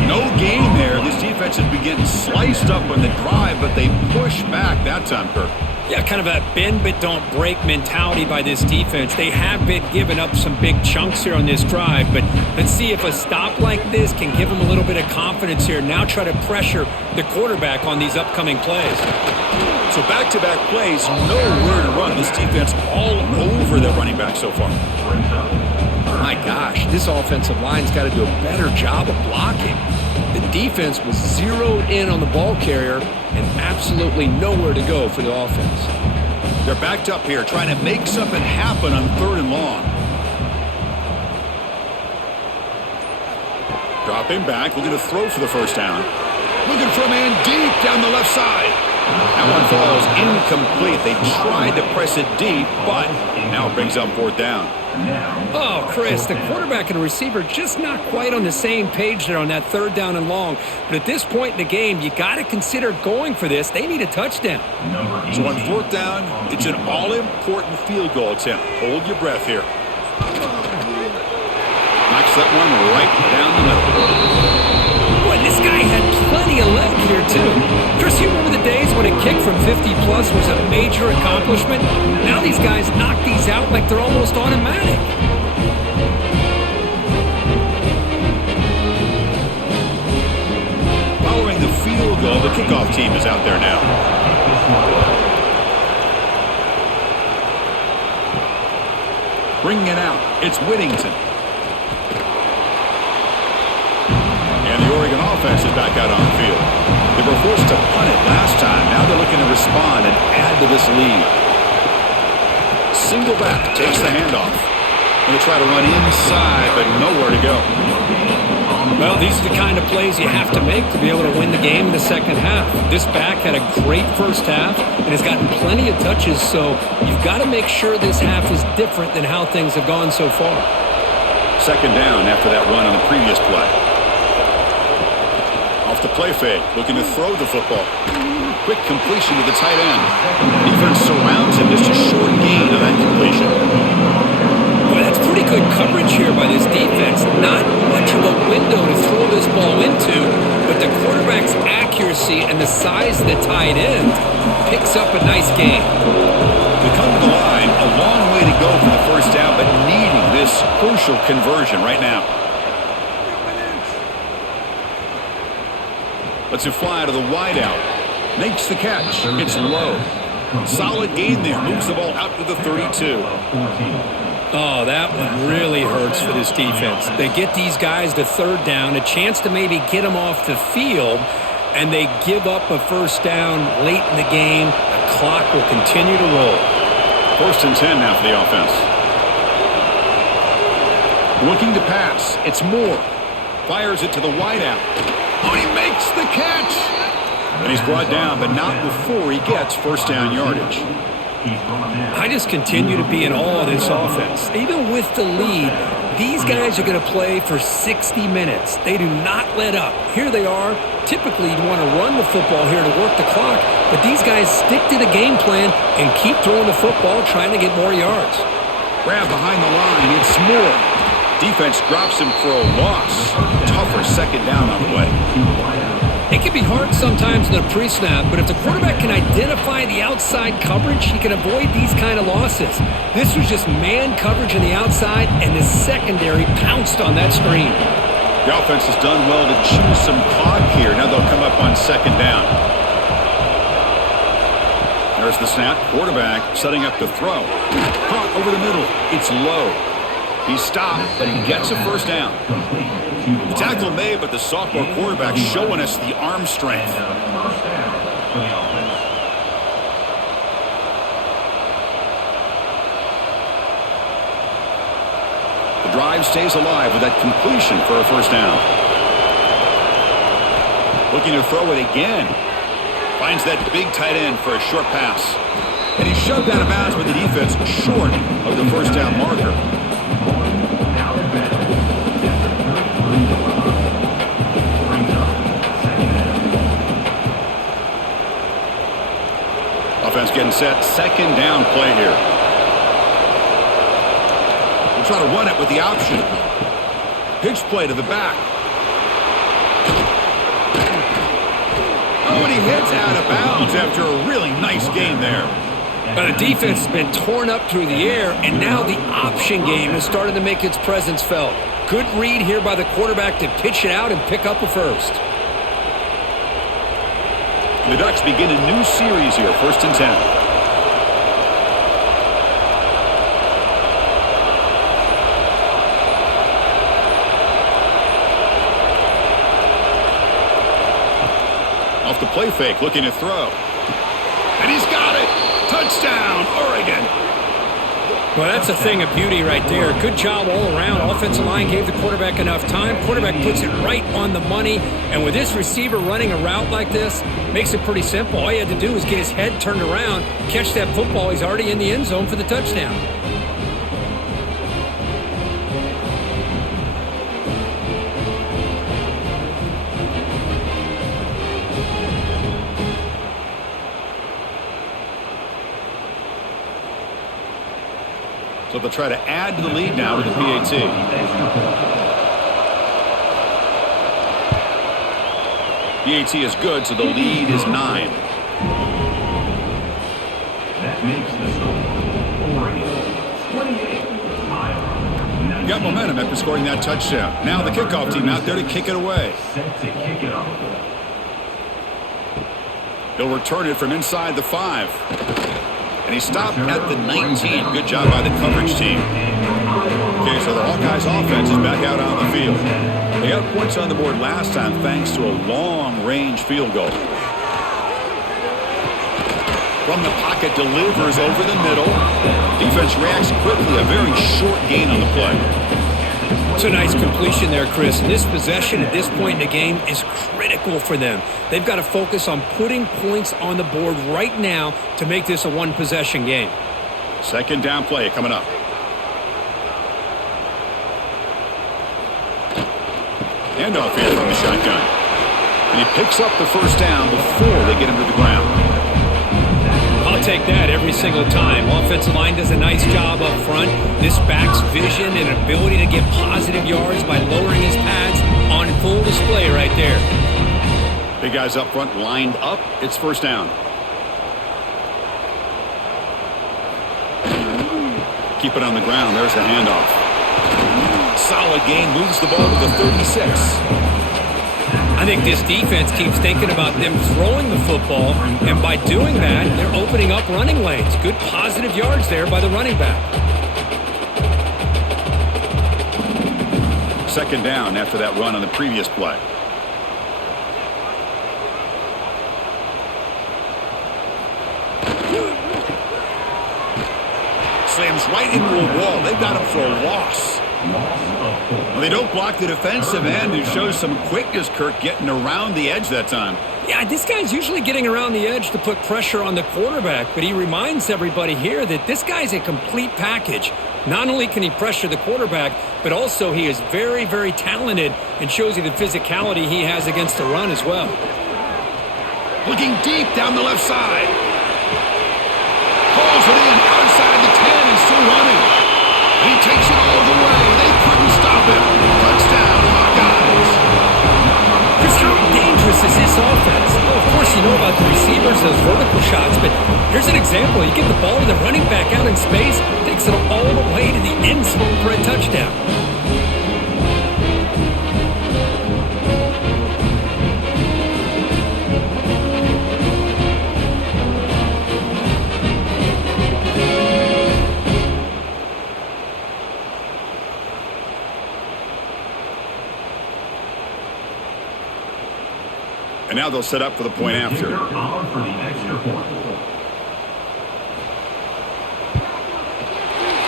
No gain there. This defense has been getting sliced up on the drive, but they push back that time, Kirk. Yeah, kind of a bend but don't break mentality by this defense. They have been giving up some big chunks here on this drive, but let's see if a stop like this can give them a little bit of confidence here. Now try to pressure the quarterback on these upcoming plays. So back-to-back plays, nowhere to run. This defense all over the running back so far. My gosh, this offensive line's got to do a better job of blocking. The defense was zeroed in on the ball carrier and absolutely nowhere to go for the offense. They're backed up here, trying to make something happen on 3rd and long. Dropping back, looking to throw for the first down. Looking for a man deep down the left side. That one falls incomplete. They tried to press it deep, but now it brings up 4th down. Oh, Chris, the quarterback and the receiver just not quite on the same page there on that 3rd down and long. But at this point in the game, you got to consider going for this. They need a touchdown. So on 4th down, it's an all-important field goal attempt. Hold your breath here. Knocks that one right down the middle. Boy, this guy had plenty of leg here, too. Chris, you remember the days when a kick from 50-plus was a major accomplishment. Now these guys knock these out like they're almost automatic. Following the field goal, the kickoff team is out there now. Bringing it out, it's Whittington. And the Oregon offense is back out on the field. They were forced to punt it last time. Now they're looking to respond and add to this lead. Single back takes the handoff. Going to try to run inside, but nowhere to go. Well, these are the kind of plays you have to make to be able to win the game in the second half. This back had a great first half and has gotten plenty of touches, so you've got to make sure this half is different than how things have gone so far. Second down after that run on the previous play. Off the play fake, looking to throw the football. Quick completion to the tight end. Defense surrounds him, just a short gain on that completion. Boy, that's pretty good coverage here by this defense. Not much of a window to throw this ball into, but the quarterback's accuracy and the size of the tight end picks up a nice gain. We come to the line, a long way to go for the first down, but needing this crucial conversion right now. Lets it fly to the wideout. Makes the catch. It's low. Solid gain there. Moves the ball out to the 32. Oh, that one really hurts for this defense. They get these guys to third down, a chance to maybe get them off the field, and they give up a first down late in the game. The clock will continue to roll. First and 10 now for the offense. Looking to pass. It's Moore. Fires it to the wideout. Oh, he makes the catch. And he's brought down, but not before he gets first down yardage. I just continue to be in awe of this offense. Even with the lead, these guys are going to play for 60 minutes. They do not let up. Here they are. Typically, you want to run the football here to work the clock, but these guys stick to the game plan and keep throwing the football, trying to get more yards. Grab behind the line. It's Moore. Defense drops him for a loss. Tougher second down on the way. It can be hard sometimes in a pre-snap, but if the quarterback can identify the outside coverage, he can avoid these kind of losses. This was just man coverage on the outside, and the secondary pounced on that screen. The offense has done well to chew some clock here. Now they'll come up on second down. There's the snap. Quarterback setting up the throw. Caught over the middle. It's low. He stopped, but he gets a first down. The tackle made, but the sophomore quarterback showing us the arm strength. The drive stays alive with that completion for a first down. Looking to throw it again. Finds that big tight end for a short pass. And he's shoved out of bounds with the defense short of the first down marker. Offense getting set. Second down play here. We'll try to run it with the option. Pitch play to the back. Oh, and he hits out of bounds after a really nice game there. The defense has been torn up through the air, and now the option game is starting to make its presence felt. Good read here by the quarterback to pitch it out and pick up a first. The Ducks begin a new series here, first and 10. Off the play fake, looking to throw. And he's got it! Touchdown, Oregon! Well, that's a thing of beauty right there. Good job all around. Offensive line gave the quarterback enough time. Quarterback puts it right on the money. And with this receiver running a route like this, makes it pretty simple. All you had to do was get his head turned around, catch that football. He's already in the end zone for the touchdown. So they'll try to add to the lead now with the PAT. PAT is good, so the lead is 9. makes the score. Oregon 28, Iowa 19. Got momentum after scoring that touchdown. Now the kickoff team out there to kick it away. Set to kick it off. He'll return it from inside the 5. And he stopped at the 19. Good job by the coverage team. Okay, so the Hawkeyes offense is back out on the field. They got points on the board last time thanks to a long-range field goal. From the pocket, delivers over the middle. Defense reacts quickly. A very short gain on the play. It's a nice completion there, Chris. And this possession at this point in the game is critical for them. They've got to focus on putting points on the board right now to make this a one-possession game. Second down play coming up. Handoff here from the shotgun. And he picks up the first down before they get him to the ground. I'll take that every single time. Offensive line does a nice job up front. This back's vision and ability to get positive yards by lowering his pads on full display right there. Big guys up front lined up. It's first down. Keep it on the ground. There's the handoff. Solid gain. Moves the ball to the 36. I think this defense keeps thinking about them throwing the football, and by doing that, they're opening up running lanes. Good positive yards there by the running back. Second down after that run on the previous play. Slams right into a wall. They've got him for a loss. Well, they don't block the defensive end, who shows some quickness, Kirk, getting around the edge that time. Yeah, this guy's usually getting around the edge to put pressure on the quarterback, but he reminds everybody here that this guy's a complete package. Not only can he pressure the quarterback, but also he is very, very talented and shows you the physicality he has against the run as well. Looking deep down the left side. Pulls it in outside the 10 and still running. He takes it all the way. They couldn't stop him. Touchdown, Hawkeyes. Chris, how dangerous is this offense? Well, of course, you know about the receivers, those vertical shots, but here's an example. You get the ball to the running back out in space, takes it all the way to the end zone for a touchdown. And now they'll set up for the point after. For the extra point.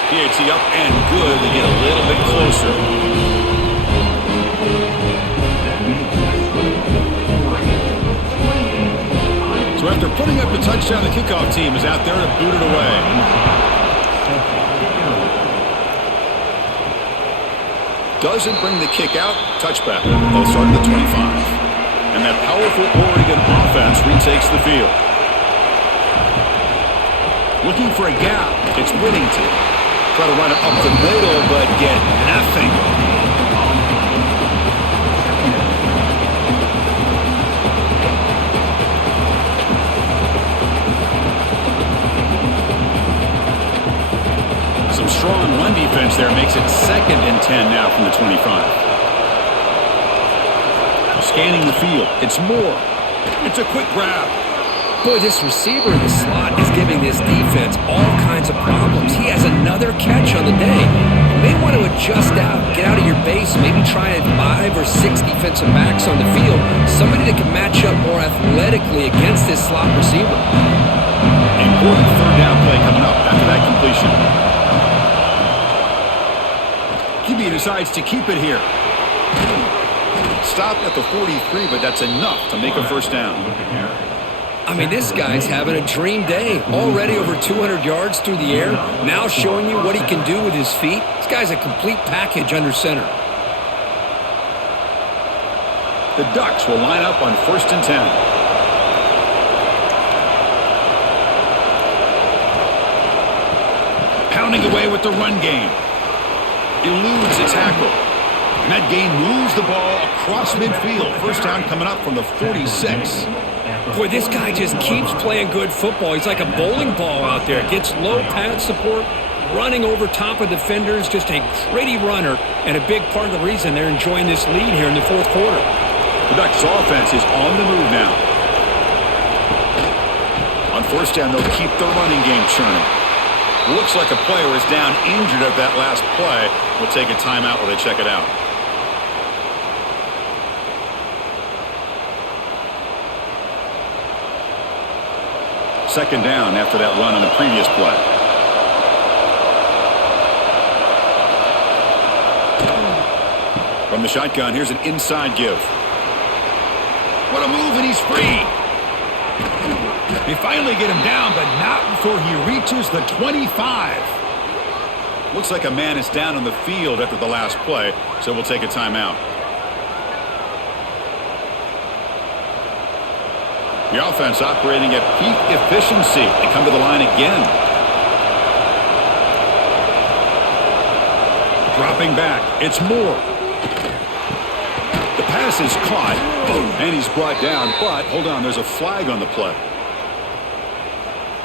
PAT up and good to get a little bit closer. So after putting up the touchdown, the kickoff team is out there to boot it away. Doesn't bring the kick out. Touchback. They'll start at the 25. And that powerful Oregon offense retakes the field. Looking for a gap. It's Whittington. Try to run it up the middle, but get nothing. Some strong run defense there makes it 2nd and 10 now from the 25. Scanning the field. It's Moore. It's a quick grab. Boy, this receiver in the slot is giving this defense all kinds of problems. He has another catch on the day. You may want to adjust out, get out of your base, maybe try 5 or 6 defensive backs on the field. Somebody that can match up more athletically against this slot receiver. Important third down play coming up after that completion. QB decides to keep it here. Stopped at the 43, but that's enough to make a first down. I mean, this guy's having a dream day. Already over 200 yards through the air. Now showing you what he can do with his feet. This guy's a complete package under center. The Ducks will line up on 1st and 10. Pounding away with the run game. Eludes a tackle. And that game moves the ball across midfield. First down coming up from the 46. Boy, this guy just keeps playing good football. He's like a bowling ball out there. Gets low pad support, running over top of defenders. Just a gritty runner, and a big part of the reason they're enjoying this lead here in the fourth quarter. The Ducks offense is on the move now. On first down, they'll keep their running game churning. Looks like a player is down injured at that last play. We'll take a timeout while they check it out. Second down after that run on the previous play. From the shotgun, here's an inside give. What a move, and he's free. They finally get him down, but not before he reaches the 25. Looks like a man is down on the field after the last play, so we'll take a timeout. The offense operating at peak efficiency. They come to the line again. Dropping back. It's Moore. The pass is caught. And he's brought down, but hold on, there's a flag on the play.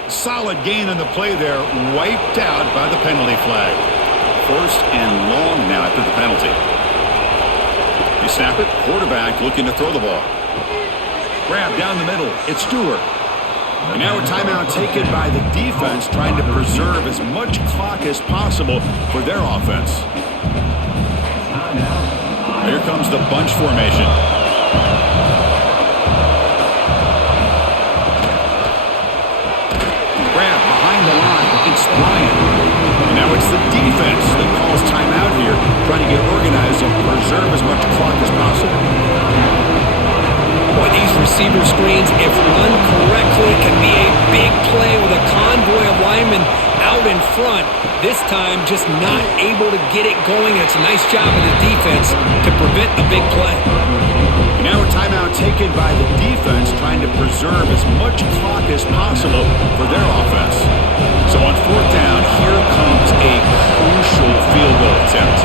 Solid gain on the play there, wiped out by the penalty flag. First and long now after the penalty. They snap it, quarterback looking to throw the ball. Grab down the middle, it's Stewart. And now a timeout taken by the defense, trying to preserve as much clock as possible for their offense. Here comes the bunch formation. Grab behind the line. It's Bryant. And now it's the defense that calls timeout here, trying to get organized and preserve as much clock as possible. Boy, these receiver screens, if run correctly, can be a big play with a convoy of linemen out in front. This time, just not able to get it going. It's a nice job of the defense to prevent a big play. Now a timeout taken by the defense, trying to preserve as much clock as possible for their offense. So on fourth down, here comes a crucial field goal attempt.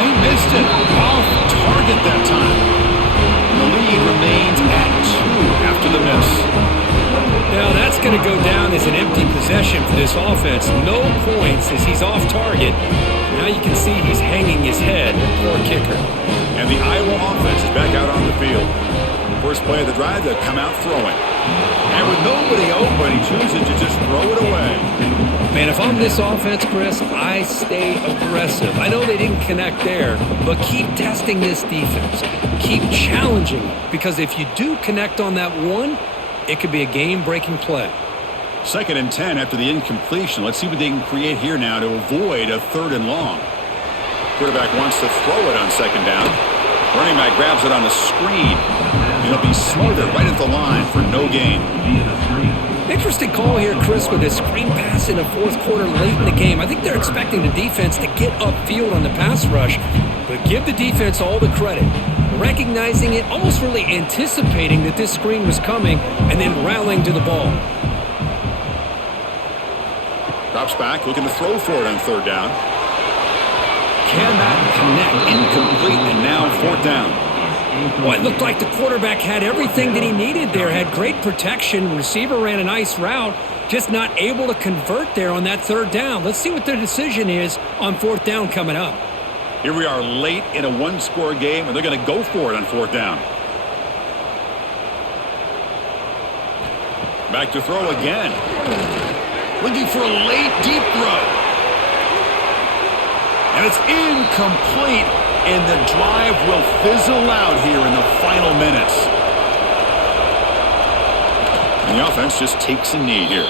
He missed it. Off target that time. And the lead remains at 2 after the miss. Now that's going to go down as an empty possession for this offense. No points as he's off target. Now you can see he's hanging his head. Poor kicker. And the Iowa offense is back out on the field. First play of the drive, they'll come out throwing. And with nobody open, he chooses to just throw it away. Man, if I'm this offense, Chris, I stay aggressive. I know they didn't connect there, but keep testing this defense. Keep challenging them, because if you do connect on that one, it could be a game-breaking play. Second and 10 after the incompletion. Let's see what they can create here now to avoid a third and long. Quarterback wants to throw it on second down. Running back grabs it on a screen. It'll be smothered right at the line for no gain. Interesting call here, Chris, with a screen pass in the fourth quarter late in the game. I think they're expecting the defense to get upfield on the pass rush, but give the defense all the credit. Recognizing it, almost really anticipating that this screen was coming, and then rallying to the ball. Drops back, looking to throw for it on third down. Cannot connect, incomplete, and now fourth down. Well, it looked like the quarterback had everything that he needed there. Had great protection. Receiver ran a nice route. Just not able to convert there on that third down. Let's see what their decision is on fourth down coming up. Here we are late in a one-score game, and they're going to go for it on fourth down. Back to throw again. Looking for a late deep throw. And it's incomplete. And the drive will fizzle out here in the final minutes. And the offense just takes a knee here.